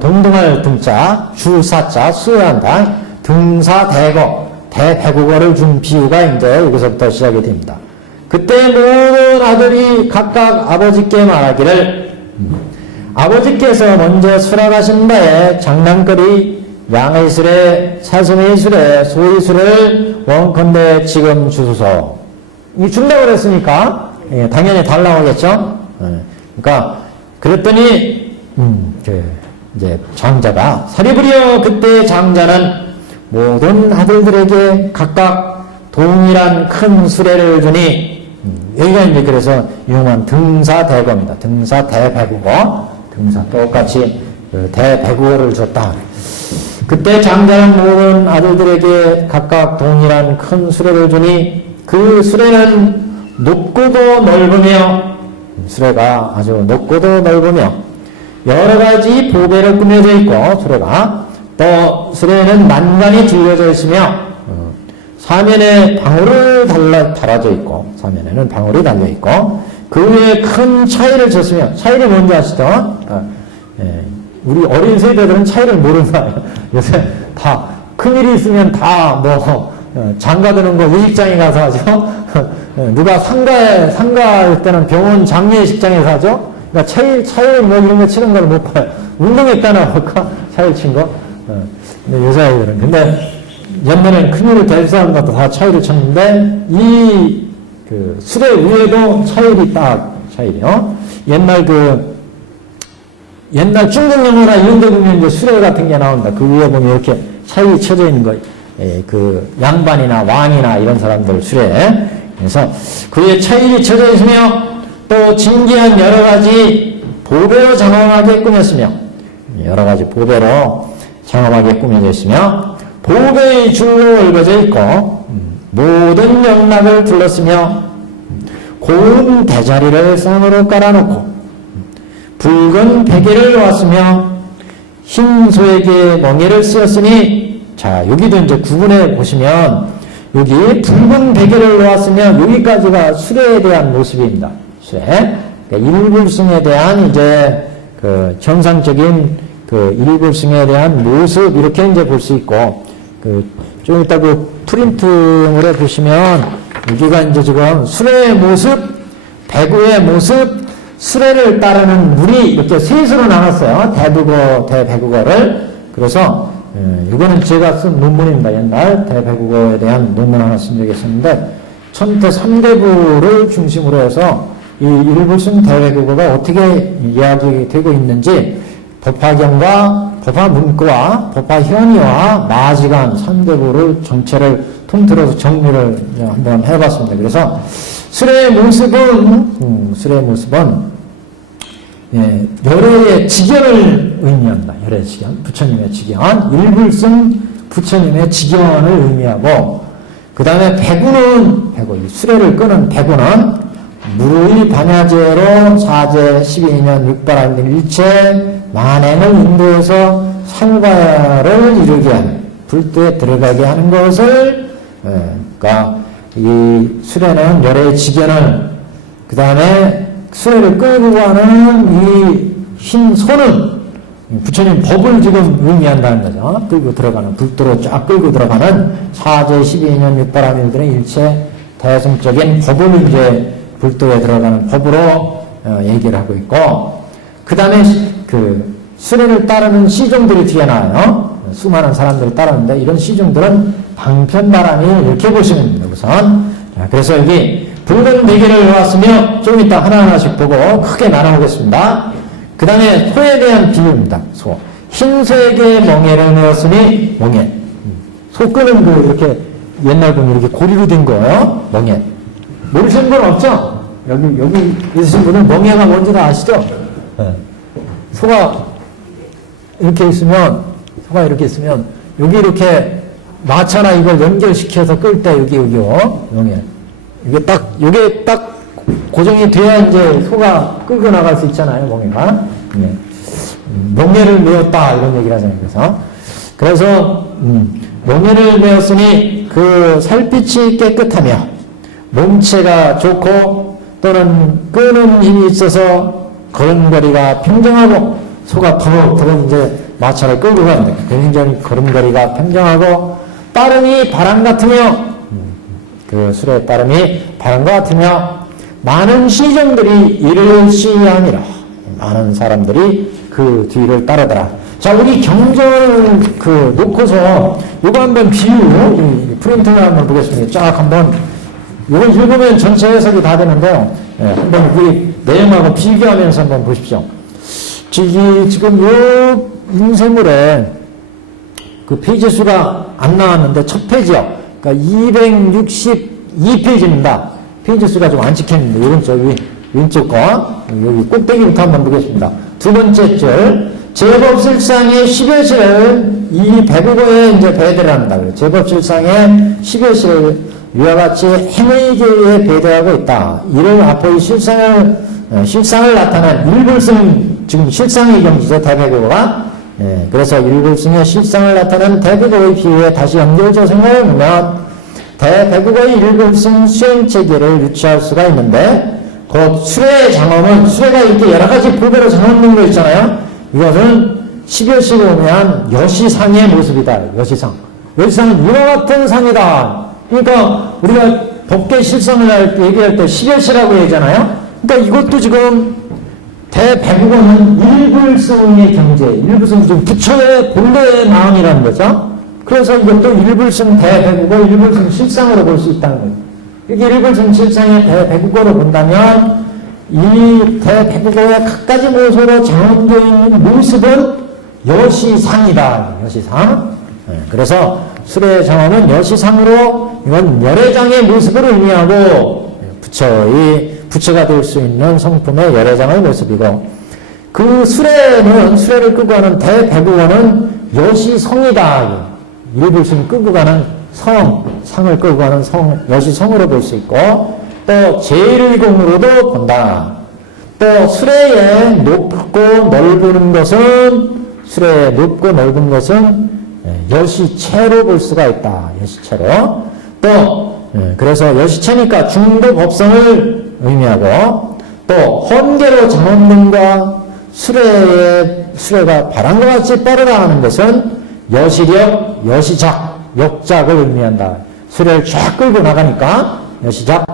동등할 등자, 주사자, 수여한다. 등사대거, 대배국어를 준 비유가 이제 여기서부터 시작이 됩니다. 그때 모든 아들이 각각 아버지께 말하기를, 아버지께서 먼저 수락하신 바에 장난거리 양의 수레, 사슴의 수레, 소의 수레를 원컨대 지금 주소서. 이 준다고 그랬으니까 당연히 달라고 하겠죠. 그러니까 그랬더니 이제 장자가 사리부리여, 그때 장자는 모든 아들들에게 각각 동일한 큰 수레를 주니, 여기가 이제 그래서 유명한 등사대거입니다. 등사대배국어, 등사 똑같이 대배국어를 줬다. 그때 장자는 모든 아들들에게 각각 동일한 큰 수레를 주니 그 수레는 높고도 넓으며, 수레가 아주 높고도 넓으며 여러 가지 보배로 꾸며져 있고, 수레가 또 수레에는 난간이 들려져 있으며 사면에 방울을 달아져 있고, 사면에는 방울이 달려 있고, 그 위에 큰 차이를 쳤으며, 차이를 뭔지 아시죠? 우리 어린 세대들은 차이를 모른다. 요새 다 큰일이 있으면 다 장가드는 거 의식장에 가서 하죠. 누가 상가할 때는 병원 장례식장에서 하죠. 그러니까 차일 뭐 이런 거 치는 걸 못 봐요. 운동했다나 볼까? 차일 친 거. 근데 여자 아이들은. 근데 옛날에는 큰일을 댈 사람들도 다 차일을 쳤는데, 그 수레 위에도 차일이요. 옛날 중국 영화나 이런 데 보면 이제 수레 같은 게 나온다. 그 위에 보면 이렇게 차이 쳐져 있는 거, 그 양반이나 왕이나 이런 사람들 수레. 그래서 그의 차일이 쳐져 있으며 또 진기한 여러 가지 보배로 장엄하게 꾸몄으며 여러 가지 보배로 장엄하게 꾸며져 있으며 보배의 줄로 얽어져 있고 모든 영락을 둘렀으며 고운 대자리를 쌍으로 깔아놓고 붉은 베개를 놓았으며 흰 소에게 멍에를 쓰였으니 자 여기도 이제 구분해 보시면 여기 붉은 베개를 놓았으며 여기까지가 수레에 대한 모습입니다. 수레. 그러니까 일불승에 대한 이제 그 정상적인 그 일불승에 대한 모습 이렇게 이제 볼 수 있고 좀 이따 그 프린팅을 해 보시면 여기가 이제 지금 수레의 모습, 배구의 모습, 수레를 따르는 물이 이렇게 셋으로 나눴어요. 대북어, 대배국어를. 그래서 이거는 제가 쓴 논문입니다. 옛날 대배국어에 대한 논문 하나 쓴 적이 있었는데 천태 3대부를 중심으로 해서 이 일불승 대배국어가 어떻게 이야기되고 있는지 법화경과 법화문구와 법화현의와 마지간 3대부를 전체를 통틀어서 정리를 한번 해봤습니다. 그래서 수레의 모습은 열애의 직연을 의미한다. 열애의 직연, 부처님의 직연, 일불승 부처님의 직연을 의미하고 그 다음에 배구는 이 수레를 끄는 배구는 무의 반야제로 사제 12년 6발하는 일체 만행을 인도해서 상과를 이루게 하는 불도에 들어가게 하는 것을 그러니까 이 수레는 열애의 직연을 그 다음에 수레를 끌고 가는 이 흰 소는 부처님 법을 지금 의미한다는 거죠. 끌고 들어가는 불도로 쫙 끌고 들어가는 사제 12년 6발하밀들의 일체 대승적인 법을 이제 불도에 들어가는 법으로 얘기를 하고 있고 그 다음에 그 수레를 따르는 시종들이 뒤에 나와요. 수많은 사람들이 따르는데 이런 시종들은 방편바람이 이렇게 보시면 됩니다. 우선 그래서 여기 붉은 베개를 놓았으며 좀 이따 하나하나씩 보고 크게 나눠보겠습니다. 그 다음에 소에 대한 비유입니다. 소. 흰 소에게 멍에를 넣었으니 멍에. 소 끄는 그 이렇게 옛날 보면 이렇게 고리로 된 거예요. 멍에. 모르시는 분 없죠? 여기 있으신 분은 멍에가 뭔지 다 아시죠? 네. 소가 이렇게 있으면 여기 이렇게 마차나 이걸 연결시켜서 끌 때 여기요. 멍에. 이게 딱 고정이 돼야 이제 소가 끌고 나갈 수 있잖아요, 멍에가. 예. 멍에를 메었다, 이런 얘기를 하잖아요, 그래서 멍에를 메었으니 그 살빛이 깨끗하며 몸체가 좋고 또는 끄는 힘이 있어서 걸음걸이가 평정하고 소가 터벅터벅 이제 마차를 끌고 가는데 굉장히 걸음걸이가 평정하고 따름이 바람 같으며 그 수레의 따름이 바람과 같으며 많은 시종들이 이를 시위하니라. 많은 사람들이 그 뒤를 따르더라. 자, 우리 경전을 놓고서 이거 한번 프린팅을 한번 보겠습니다. 쫙 한번 이거 읽으면 전체 해석이 다 되는데요. 한번 우리 내용하고 비교하면서 한번 보십시오. 지금 요 인쇄물에 그 페이지 수가 안 나왔는데 첫 페이지요. 그러니까 262페이지입니다. 페이지 수가 좀 안 찍혔는데 오른쪽 왼쪽 거 여기 꼭대기부터 한번 보겠습니다. 두 번째 줄 제법실상의 10여시를 이 배국어에 이제 배대를 합니다. 제법실상의 10여시를 위와 같이 행의계에 배대하고 있다. 이를 앞의 실상을 나타낸 일불승 지금 실상의 경지죠. 대배국어가 그래서 일불승의 실상을 나타낸 대배국어의 비유에 다시 연결해서 생각해 보면 대배국어의 일불승 수행체계를 유추할 수가 있는데 곧 수레의 장엄은 수레가 이렇게 여러 가지 보배로 장엄된 거 있잖아요. 이것은 10여시에 오면 여시상의 모습이다. 여시상은 이와 같은 상이다. 그러니까 우리가 법계 실상을 얘기할 때 10여시라고 얘기하잖아요. 그러니까 이것도 지금 대배국어는 일불승의 경제, 일불승 지금 부처의 본래의 마음이라는 거죠. 그래서 이것도 일불승 대배국어, 일불승 실상으로 볼 수 있다는 거예요. 이게 일불승 실상의 대배국어로 본다면 이 대배국어의 각가지 모습으로 장엄되어 있는 모습은 여시상이다. 여시상. 그래서 수레의 장엄은 여시상으로 이건 열애장의 모습을 의미하고 부처가 될 수 있는 성품의 열애장의 모습이고 그 수레를 끄고 가는 대배구원은 여시성이다. 일불승이 끄고 가는 상을 끌고 가는 여시성으로 볼 수 있고 또 제1의공으로도 본다. 또 수레의 높고 넓은 것은 여시체로 볼 수가 있다. 여시체로. 또 그래서 여시체니까 중도법성을 의미하고 또 헌계로 장엄등과 수레가 바람과 같이 빠르다 하는 것은 여시력, 여시작, 역작을 의미한다. 수레를 쫙 끌고 나가니까 여시작,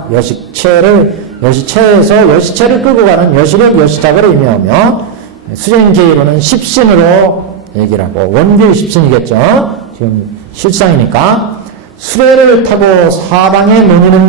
여시체에서 여시체를 끌고 가는 여시력, 여시작을 의미하며 수행계의로는 십신으로 얘기를 하고 원규의 십신이겠죠. 지금 실상이니까 수레를 타고 사방에 노니는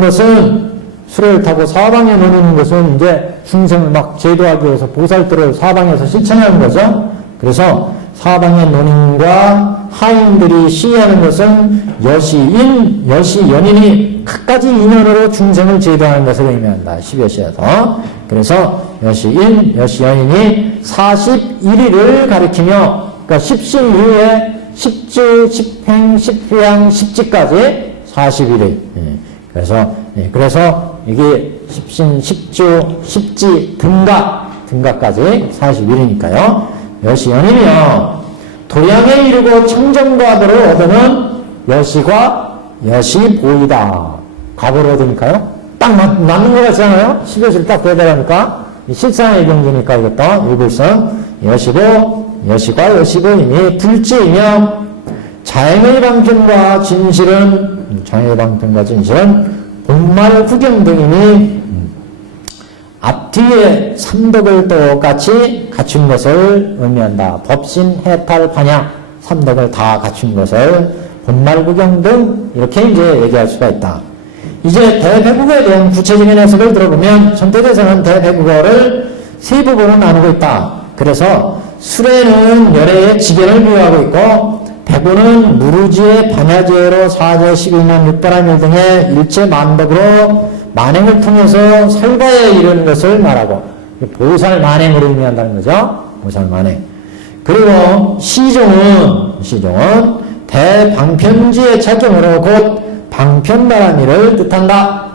것은 이제 중생을 막 제도하기 위해서 보살들을 사방에서 실천하는 거죠. 그래서 사방의 논인과 하인들이 시위하는 것은 여시인, 여시연인이 갖가지 인연으로 중생을 제도하는 것을 의미한다. 12여시에서. 그래서 여시인, 여시연인이 41일을 가리키며 그러니까 십신 이후에 십주, 십행, 십휴양, 십지까지 41일. 그래서 이게 십신, 십주, 십지, 등가까지 41이니까요. 여시연이며 도량에 이르고 청정과보를 얻으면 여시과 여시보이다. 과보를 얻으니까요. 딱 맞는 것 같잖아요. 10여시를 딱 배달하니까 실상의 경지니까 이것도 일불성 여시보, 여시과 여시보이니 불지이며 자행의 방편과 진실은 본말 구경 등이니 앞뒤에 삼덕을 똑같이 갖춘 것을 의미한다. 법신, 해탈, 반야 삼덕을 다 갖춘 것을 본말 구경 등 이렇게 이제 얘기할 수가 있다. 이제 대배국어에 대한 구체적인 해석을 들어보면 전태대사는 대배국어를 세 부분으로 나누고 있다. 그래서 수레는 열애의 지견을 부여하고 있고 배구는 무루지의 반야제로 사제 12만 600일 등의 일체 만덕으로 만행을 통해서 살가에 이르는 것을 말하고 보살 만행으로 의미한다는 거죠. 보살 만행. 그리고 시종은 대방편지의 착용으로 곧 방편바라미를 뜻한다.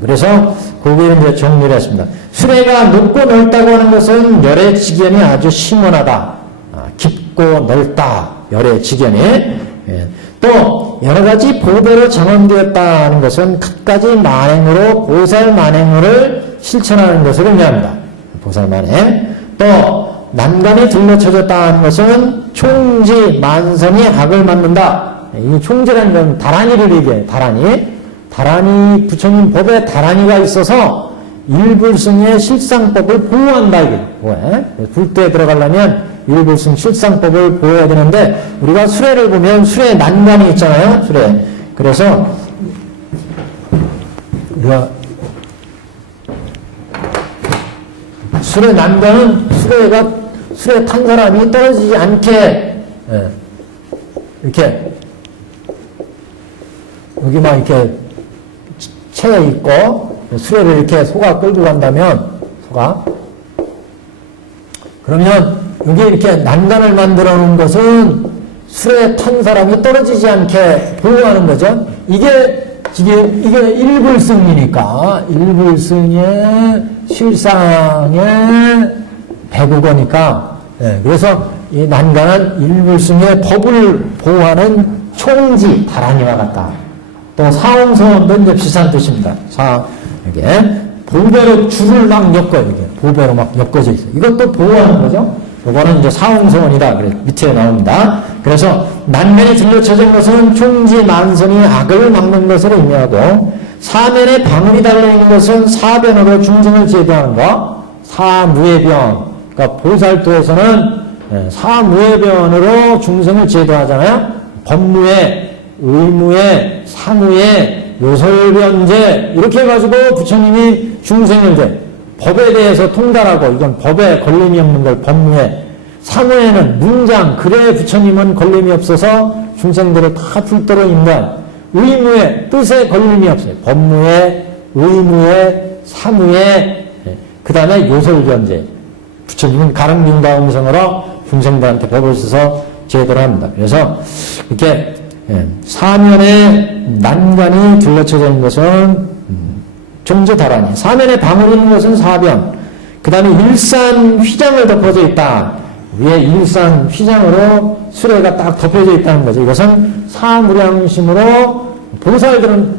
그래서 거기에 이제 정리를 했습니다. 수레가 높고 넓다고 하는 것은 열의 지견이 아주 심원하다. 깊고 넓다. 열의 지견이. 또 여러 가지 보배로 장엄되었다는 것은 갖가지 만행으로 보살 만행을 실천하는 것을 의미합니다. 보살 만행. 또 난간이 둘러쳐졌다는 것은 총지 만선이 악을 맡는다. 이 총지라는 건 다란이를 얘기해요. 다란이 부처님 법에 다란이가 있어서 일불승의 실상법을 보호한다. 이게 뭐해? 불대에 들어가려면 일불승 실상법을 보호해야 되는데 우리가 수레를 보면 수레에 난간이 있잖아요. 수레. 그래서 우리가 수레 난간은 수레 탄 사람이 떨어지지 않게 이렇게 여기 막 이렇게 채여 있고 수레를 이렇게 소가 끌고 간다면 그러면 여기 이렇게 난간을 만들어 놓은 것은 수레에 탄 사람이 떨어지지 않게 보호하는 거죠. 이게 일불승이니까 일불승의 실상의 배국어니까 그래서 이 난간은 일불승의 법을 보호하는 총지 다란이와 같다. 또 사홍서원도 이제 비슷한 뜻입니다. 이게 보배로 줄을 막 엮어요. 이게 보배로 막 엮어져 있어요. 이것도 보호하는 거죠. 이거는 이제 사홍서원이다. 그래 밑에 나옵니다. 그래서 난면이 들려쳐진 것은 총지 만선이 악을 막는 것을 의미하고 사면에 방울이 달려있는 것은 사변으로 중생을 제도하는 것. 사무예변. 그러니까 보살도에서는 사무예변으로 중생을 제도하잖아요. 법무에 의무에, 사무에, 요설변제 이렇게 해가지고 부처님이 중생을 법에 대해서 통달하고 이건 법에 걸림이 없는 걸 법무에 사무에는 문장, 글에 부처님은 걸림이 없어서 중생들을 다 불도로 인도한 의무에 뜻에 걸림이 없어요. 법무에, 의무에, 사무에, 그 다음에 요설견제. 부처님은 가릉민가음성으로 중생들한테 법을 써서 제도를 합니다. 그래서 이렇게 사면에 난간이 둘러쳐져 있는 것은 종조다라니, 사면에 방울이 있는 것은 사변, 그 다음에 일산 휘장을 덮어져 있다. 위에 일산 휘장으로 수레가 딱 덮여져 있다는 거죠. 이것은 사무량심으로 보살들은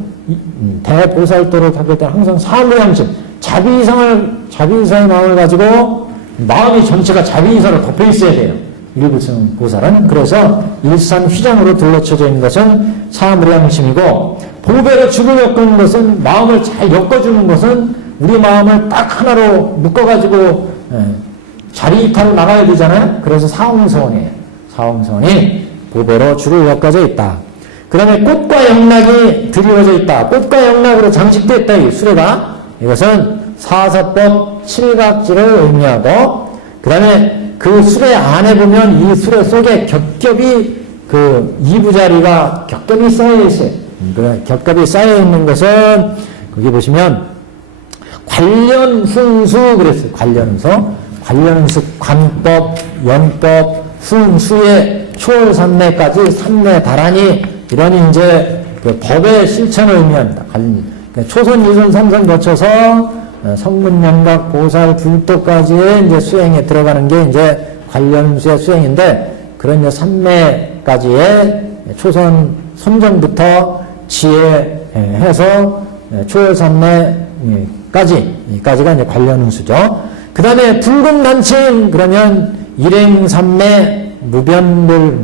대보살도를 닦을 때 항상 사무량심, 자비이사의 마음을 가지고 마음이 전체가 자비이사로 덮여 있어야 돼요. 일부승 보살은. 그래서 일산 휘장으로 둘러쳐져 있는 것은 사무량심이고, 보배로 죽을 엮는 것은, 마음을 잘 엮어주는 것은 우리 마음을 딱 하나로 묶어가지고 자리이탈로 나가야 되잖아요. 그래서 사홍선이에요. 사홍선이 보배로 줄을 엮어져 있다. 그 다음에 꽃과 영락이 드리워져 있다. 꽃과 영락으로 장식되어 있다. 이 수레가. 이것은 사서법 칠각지를 의미하고, 그 다음에 그 수레 안에 보면 이 수레 속에 겹겹이 그 이부자리가 겹겹이 쌓여 있어요. 그 겹겹이 쌓여 있는 것은 거기 보시면 관련훈수 그랬어요. 관련훈수, 관법, 연법, 훈수의 초월삼매까지 삼매 다라니 이런 이제 그 법의 실천을 의미합니다. 그러니까 초선, 이선, 삼선 거쳐서 성문양각, 보살, 불도까지의 이제 수행에 들어가는 게 이제 관련수의 수행인데, 그런 이제 삼매까지의 초선 선정부터 지혜해서 초월삼매까지가 이제 관련수죠. 그 다음에 붉은 단칭, 그러면 일행삼매,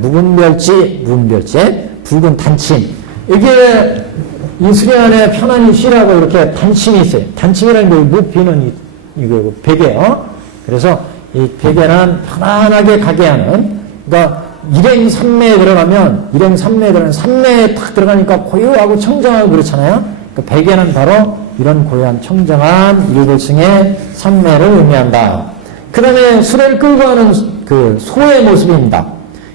무분별지, 붉은 단칭. 이게 이 수레 안에 편안히 쉬라고 이렇게 단칭이 있어요. 단칭이라는 게 목 비는 이거 베개요. 그래서 이 베개는 편안하게 가게 하는, 그러니까 일행삼매에 들어가면 삼매에 탁 들어가니까 고요하고 청정하고 그렇잖아요. 그 베개는 바로 이런 고요한 청정한 일불승의 삼매를 의미한다. 그 다음에 수레를 끌고 가는 그 소의 모습입니다.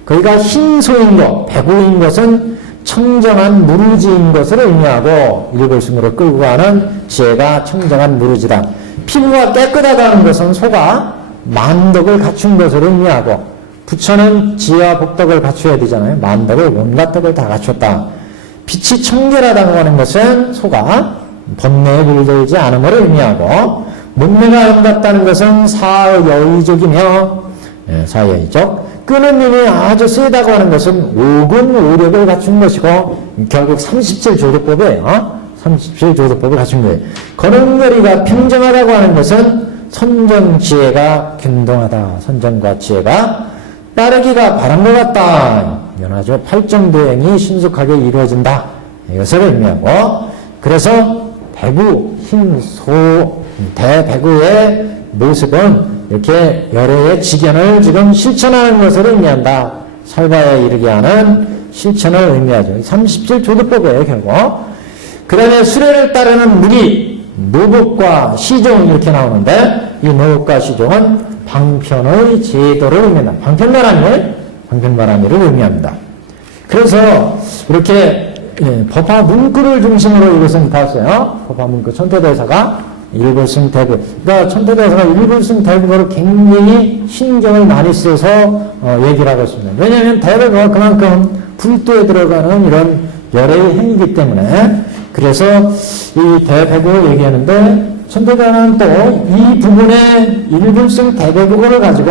거기가 흰 소인 것, 배구인 것은 청정한 무르지인 것을 의미하고, 일불승으로 끌고 가는 지혜가 청정한 무르지다. 피부가 깨끗하다는 것은 소가 만덕을 갖춘 것을 의미하고, 부처는 지혜와 복덕을 갖춰야 되잖아요. 만덕을, 온갖 덕을 다 갖췄다. 빛이 청결하다고 하는 것은 소가 번뇌에 물들지 않음을 의미하고, 몸매가 아름답다는 것은 사여의족이며, 사여의족. 끄는 힘이 아주 세다고 하는 것은 오근 오력을 갖춘 것이고, 결국 37조도법이에요. 37조도법을 갖춘 거예요. 거는거리가 평정하다고 하는 것은 선정지혜가 균등하다. 선정과 지혜가 빠르기가 바른 것 같다. 연하죠. 팔정도행이 신속하게 이루어진다. 이것을 의미하고, 그래서 배구, 흰소, 대배구의 모습은 이렇게 열애의 직연을 지금 실천하는 것을 의미한다. 살바에 이르게 하는 실천을 의미하죠. 37조도법이에요, 결국. 그 다음에 수레를 따르는 무리, 노복과 시종 이렇게 나오는데, 이 노복과 시종은 방편의 제도를 의미한다. 방편바라미를 의미합니다. 그래서 이렇게 법화 문구를 중심으로 이것은 봤어요. 법화 문구 천태대사가 일불승 대부. 그러니까 천태대사가 일불승 대부를 굉장히 신경을 많이 써서 얘기를 하고 있습니다. 왜냐하면 대부가 그만큼 불도에 들어가는 이런 열애의 행위이기 때문에. 그래서 이 대배구를 얘기하는데, 천태대사는 또 이 부분에 일불승 대배구를 가지고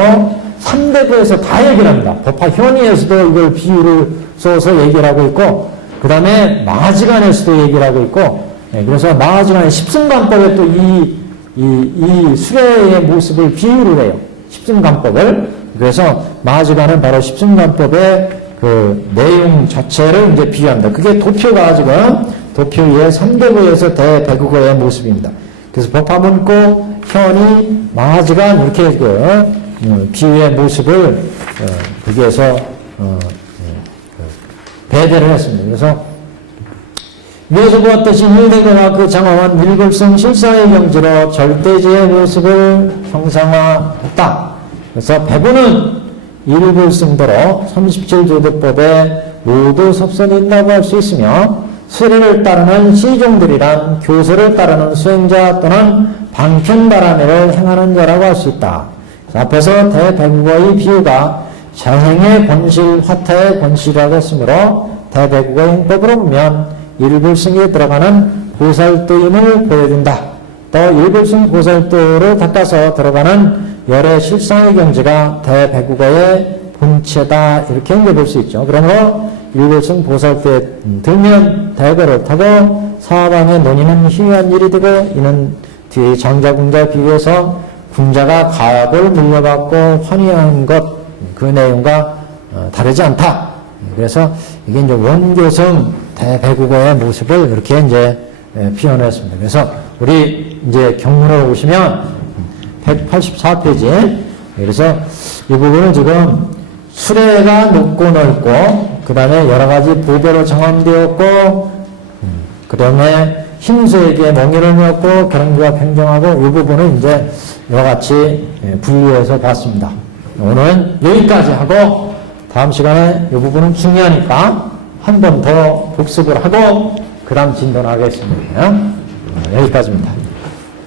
3대부에서 다 얘기를 합니다. 법화 현의에서도 이걸 비유를 써서 얘기를 하고 있고, 그 다음에 마지간에서도 얘기를 하고 있고, 그래서 마지간에 십승관법에 또 이 수레의 모습을 비유를 해요. 십승관법을. 그래서 마지간은 바로 십승관법의 그 내용 자체를 이제 비유합니다. 그게 도표가 지금 도표의 3대부에서 대배구거의 모습입니다. 그래서 법화문고, 현이, 마지간 이렇게 그 비유의 모습을 거기에서 배대를 했습니다. 그래서 위에서 보았듯이 일대교와 그 장엄한 일불승 실사의 경지로 절대지의 모습을 형상화했다. 그래서 배구는 일불승도로 37조도법에 모두 섭선된다고 할 수 있으며 수리를 따르는 시종들이란 교서를 따르는 수행자 또는 방편바라매를 행하는 자라고 할 수 있다. 앞에서 대배국어의 비유가 자행의 본실, 화타의 본실이라고 했으므로 대배국어의 행법으로 보면 일불승에 들어가는 보살도임을 보여준다. 또 일불승 보살도를 닦아서 들어가는 열의 실상의 경지가 대배국어의 본체다. 이렇게 연결볼 수 있죠. 그러므로 일불승 보살도에 들면 대배를 타고 사방의 논의는 희미한 일이 되고 이는 뒤에 장자궁자에 비교해서 궁자가 가압을 물려받고 환희한 것 그 내용과 다르지 않다. 그래서 이게 이제 원교성 대배국어의 모습을 이렇게 이제 표현했습니다. 그래서 우리 이제 경문을 보시면 184페이지. 그래서 이 부분은 지금 수레가 높고 넓고 그 다음에 여러 가지 부배로 정함되었고 그 다음에 힘수에게 멍에를 메었고 결혼과 평정하고 이 부분은 이제 이와 같이 분류해서 봤습니다. 오늘은 여기까지 하고 다음 시간에 이 부분은 중요하니까 한 번 더 복습을 하고 그 다음 진도하겠습니다. 여기까지입니다.